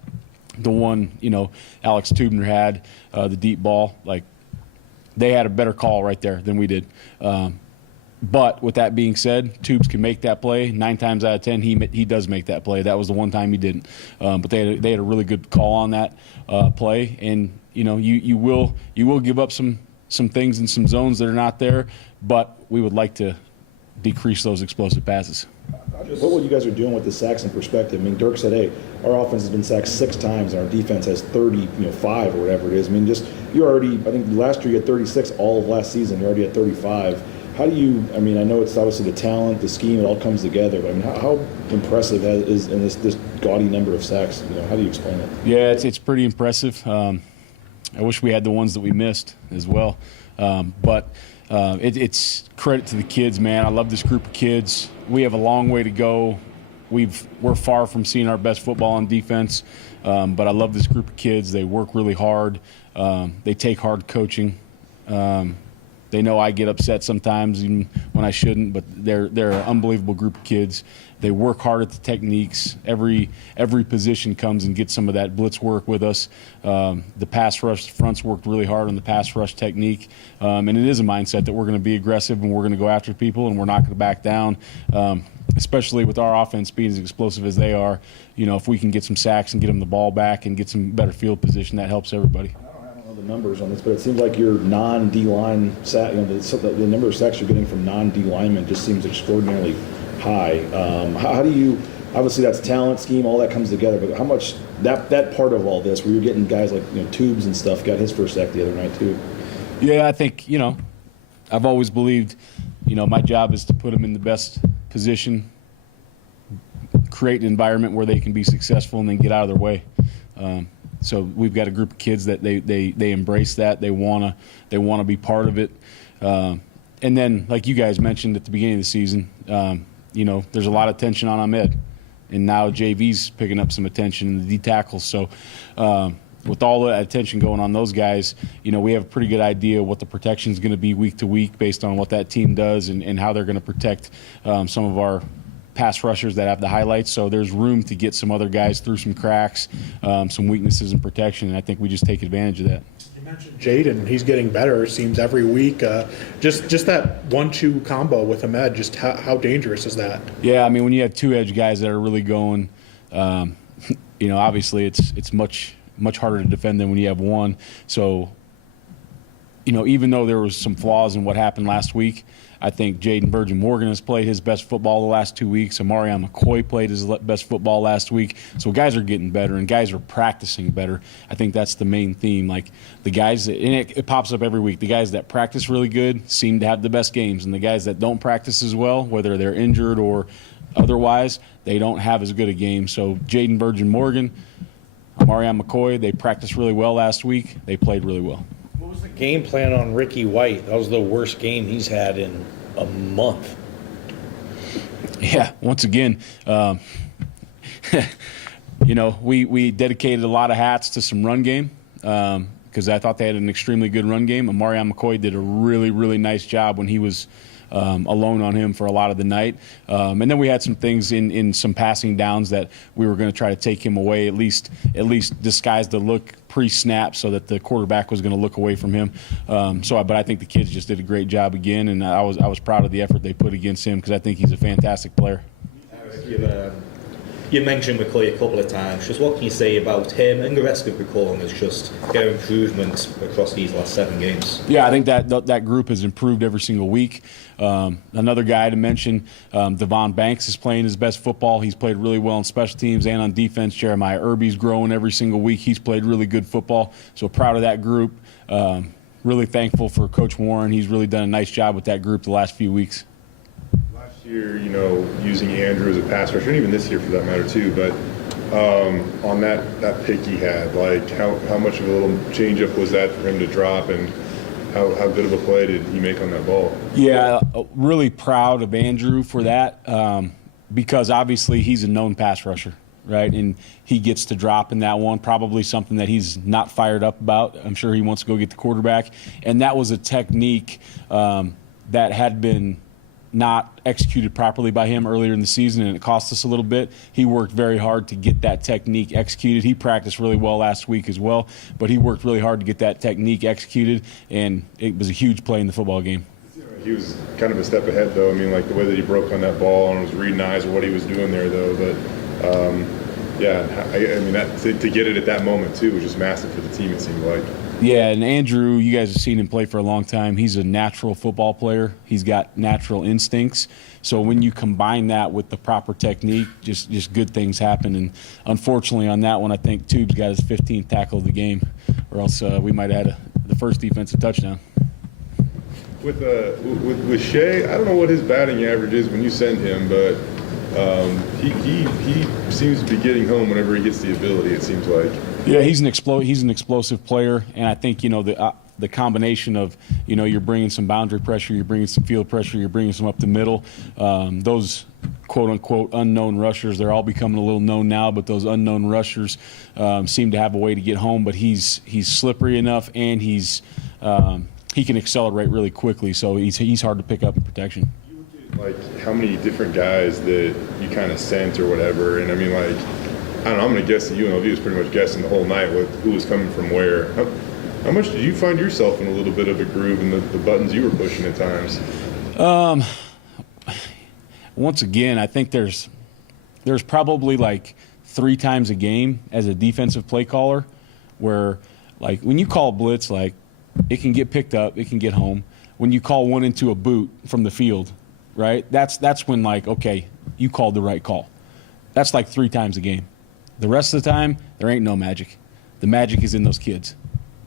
The one Alex Tubner had, the deep ball, like they had a better call right there than we did. But with that being said, Tubes can make that play. 9 times out of 10, he does make that play. That was the one time he didn't. But they had a really good call on that play. And you will give up some things in some zones that are not there. But we would like to decrease those explosive passes. What you guys are doing with the sacks in perspective? I mean, Dirk said, "Hey, our offense has been sacked 6 times, and our defense has 35 or whatever it is." I mean, you're already. I think last year you had 36. All of last season, you're already at 35. How do you? I mean, I know it's obviously the talent, the scheme, it all comes together. But I mean, how impressive is in this gaudy number of sacks? How do you explain it? Yeah, it's pretty impressive. I wish we had the ones that we missed as well, but. It's credit to the kids, man. I love this group of kids. We have a long way to go. We're far from seeing our best football on defense, but I love this group of kids. They work really hard. They take hard coaching. They know I get upset sometimes, even when I shouldn't, but they're an unbelievable group of kids. They work hard at the techniques. Every position comes and gets some of that blitz work with us. The pass rush fronts worked really hard on the pass rush technique, and it is a mindset that we're going to be aggressive and we're going to go after people and we're not going to back down. Especially with our offense being as explosive as they are, if we can get some sacks and get them the ball back and get some better field position, that helps everybody. I don't know the numbers on this, but it seems like your non-D line sack, the number of sacks you're getting from non-D linemen just seems extraordinarily high. How do you? Obviously, that's talent, scheme, all that comes together. But how much that part of all this, where you're getting guys like Tubes and stuff, got his first sack the other night too. Yeah, I think I've always believed, my job is to put them in the best position, create an environment where they can be successful, and then get out of their way. So we've got a group of kids that they embrace that. They wanna be part of it. And then, like you guys mentioned at the beginning of the season, there's a lot of attention on Ahmed, and now JV's picking up some attention in the D tackles. So with all the attention going on those guys, we have a pretty good idea what the protection is going to be week to week based on what that team does and how they're going to protect some of our pass rushers that have the highlights. So there's room to get some other guys through some cracks, some weaknesses in protection, and I think we just take advantage of that. You mentioned Jaden. He's getting better, it seems, every week. Just that 1-2 combo with Ahmed, just how dangerous is that? Yeah, I mean, when you have 2 edge guys that are really going, obviously it's much harder to defend than when you have one. So, even though there was some flaws in what happened last week, I think Jaden Virgin-Morgan has played his best football the last 2 weeks. Amarion McCoy played his best football last week. So guys are getting better and guys are practicing better. I think that's the main theme. Like the guys, and it pops up every week, the guys that practice really good seem to have the best games. And the guys that don't practice as well, whether they're injured or otherwise, they don't have as good a game. So Jaden Virgin-Morgan, Amarion McCoy, they practiced really well last week. They played really well. What was the game plan on Ricky White? That was the worst game he's had in a month. Yeah, once again, we dedicated a lot of hats to some run game because I thought they had an extremely good run game. Amarion McCoy did a really, really nice job when he was alone on him for a lot of the night. And then we had some things in some passing downs that we were going to try to take him away, at least disguise the look pre-snap so that the quarterback was going to look away from him. But I think the kids just did a great job again, and I was proud of the effort they put against him because I think he's a fantastic player. You mentioned McCoy a couple of times. Just what can you say about him and the rest of the corners, just their improvement across these last 7 games? Yeah, I think that group has improved every single week. Another guy to mention, Devon Banks is playing his best football. He's played really well on special teams and on defense. Jeremiah Irby's growing every single week. He's played really good football. So proud of that group. Really thankful for Coach Warren. He's really done a nice job with that group the last few weeks. Year, using Andrew as a pass rusher, and even this year for that matter too, but on that pick he had, like how much of a little change-up was that for him to drop, and how good of a play did he make on that ball? Yeah, really proud of Andrew for that because obviously he's a known pass rusher, right? And he gets to drop in that one, probably something that he's not fired up about. I'm sure he wants to go get the quarterback. And that was a technique that had been not executed properly by him earlier in the season, and it cost us a little bit. He worked very hard to get that technique executed. He practiced really well last week as well, but he worked really hard to get that technique executed, and it was a huge play in the football game. He was kind of a step ahead, though. I mean, like the way that he broke on that ball and was reading eyes or what he was doing there, though. But yeah, I mean, to get it at that moment too was just massive for the team. It seemed like. Yeah, and Andrew, you guys have seen him play for a long time. He's a natural football player. He's got natural instincts. So when you combine that with the proper technique, just good things happen. And unfortunately on that one, I think Tubes got his 15th tackle of the game, or else we might have had the first defensive touchdown. With Shea, I don't know what his batting average is when you send him, but he seems to be getting home whenever he gets the ability, it seems like. Yeah, he's an explosive player, and I think the combination of you're bringing some boundary pressure, you're bringing some field pressure, you're bringing some up the middle. Those quote unquote unknown rushers, they're all becoming a little known now, but those unknown rushers seem to have a way to get home. But he's slippery enough, and he can accelerate really quickly, so he's hard to pick up in protection. Like how many different guys that you kind of sent or whatever, and I mean like. I don't know, I'm going to guess that UNLV was pretty much guessing the whole night with who was coming from where. How much did you find yourself in a little bit of a groove in the buttons you were pushing at times? Once again, I think there's probably like 3 times a game as a defensive play caller where, like, when you call blitz, like, it can get picked up, it can get home. When you call one into a boot from the field, right, that's when, like, okay, you called the right call. That's like 3 times a game. The rest of the time, there ain't no magic. The magic is in those kids.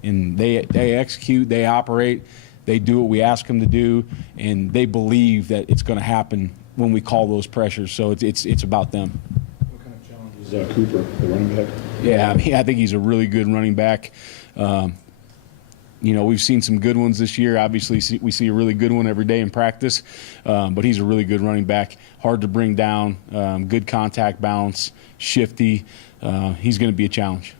And they execute, they operate, they do what we ask them to do, and they believe that it's going to happen when we call those pressures. So it's about them. What kind of challenge is Cooper, the running back? Yeah, I mean, I think he's a really good running back. We've seen some good ones this year. Obviously, we see a really good one every day in practice, but he's a really good running back. Hard to bring down, good contact balance, shifty. He's going to be a challenge.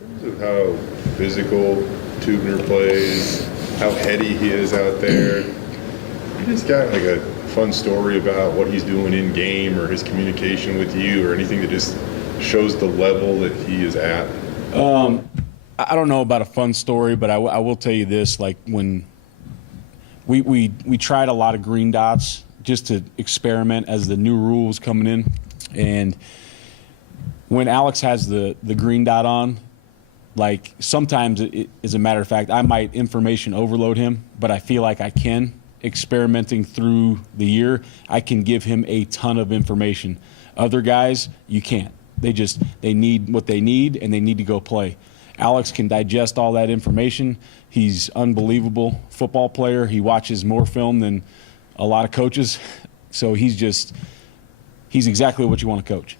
In terms of how physical Tubner plays, how heady he is out there, you just got like a fun story about what he's doing in game or his communication with you or anything that just shows the level that he is at? I don't know about a fun story, but I will tell you this: like when we tried a lot of green dots just to experiment as the new rule was coming in, and when Alex has the green dot on, like sometimes as a matter of fact, I might information overload him, but I feel like I can. Experimenting through the year, I can give him a ton of information. Other guys, you can't. They need what they need, and they need to go play. Alex can digest all that information. He's unbelievable football player. He watches more film than a lot of coaches. So he's exactly what you want to coach.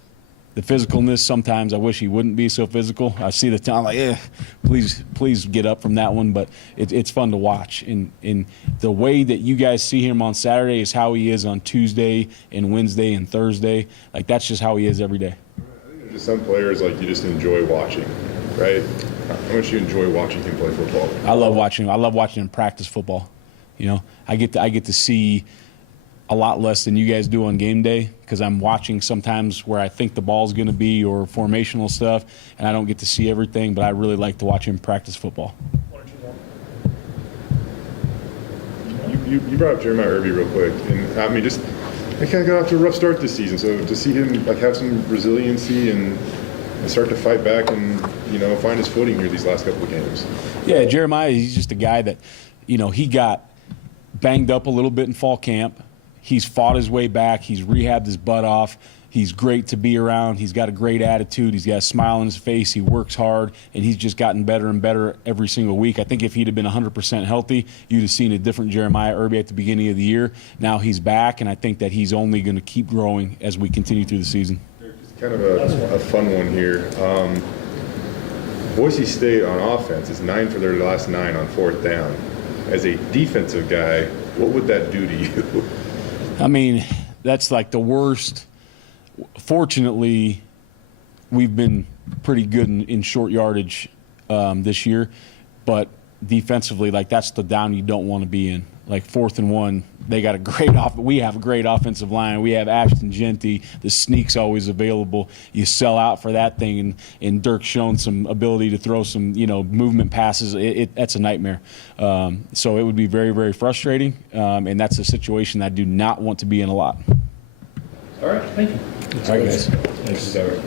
The physicalness, sometimes I wish he wouldn't be so physical. I see the time, like, please get up from that one. But it's fun to watch. And the way that you guys see him on Saturday is how he is on Tuesday and Wednesday and Thursday. Like, that's just how he is every day. I think there's just some players, like, you just enjoy watching, right? How much you enjoy watching him play football? I love watching him. I love watching him practice football. I get to see a lot less than you guys do on game day because I'm watching sometimes where I think the ball's going to be or formational stuff, and I don't get to see everything, but I really like to watch him practice football. You brought up Jeremiah Irby real quick, and I mean, just he kind of got off to a rough start this season. So to see him like have some resiliency and start to fight back and find his footing here these last couple of games. Yeah, Jeremiah, he's just a guy that he got banged up a little bit in fall camp. He's fought his way back. He's rehabbed his butt off. He's great to be around. He's got a great attitude. He's got a smile on his face. He works hard, and he's just gotten better and better every single week. I think if he'd have been 100% healthy, you'd have seen a different Jeremiah Irby at the beginning of the year. Now he's back, and I think that he's only going to keep growing as we continue through the season. Kind of a fun one here. Boise State on offense is 9 for their last 9 on 4th down. As a defensive guy, what would that do to you? I mean, that's like the worst. Fortunately, we've been pretty good in short yardage this year, but defensively, like that's the down you don't want to be in. like 4th and 1, they got a great we have a great offensive line. We have Ashton Genty. The sneak's always available. You sell out for that thing, and Dirk's shown some ability to throw some, movement passes. That's a nightmare. So it would be very, very frustrating, and that's a situation that I do not want to be in a lot. All right, thank you. All right, guys. Thanks, Sarah.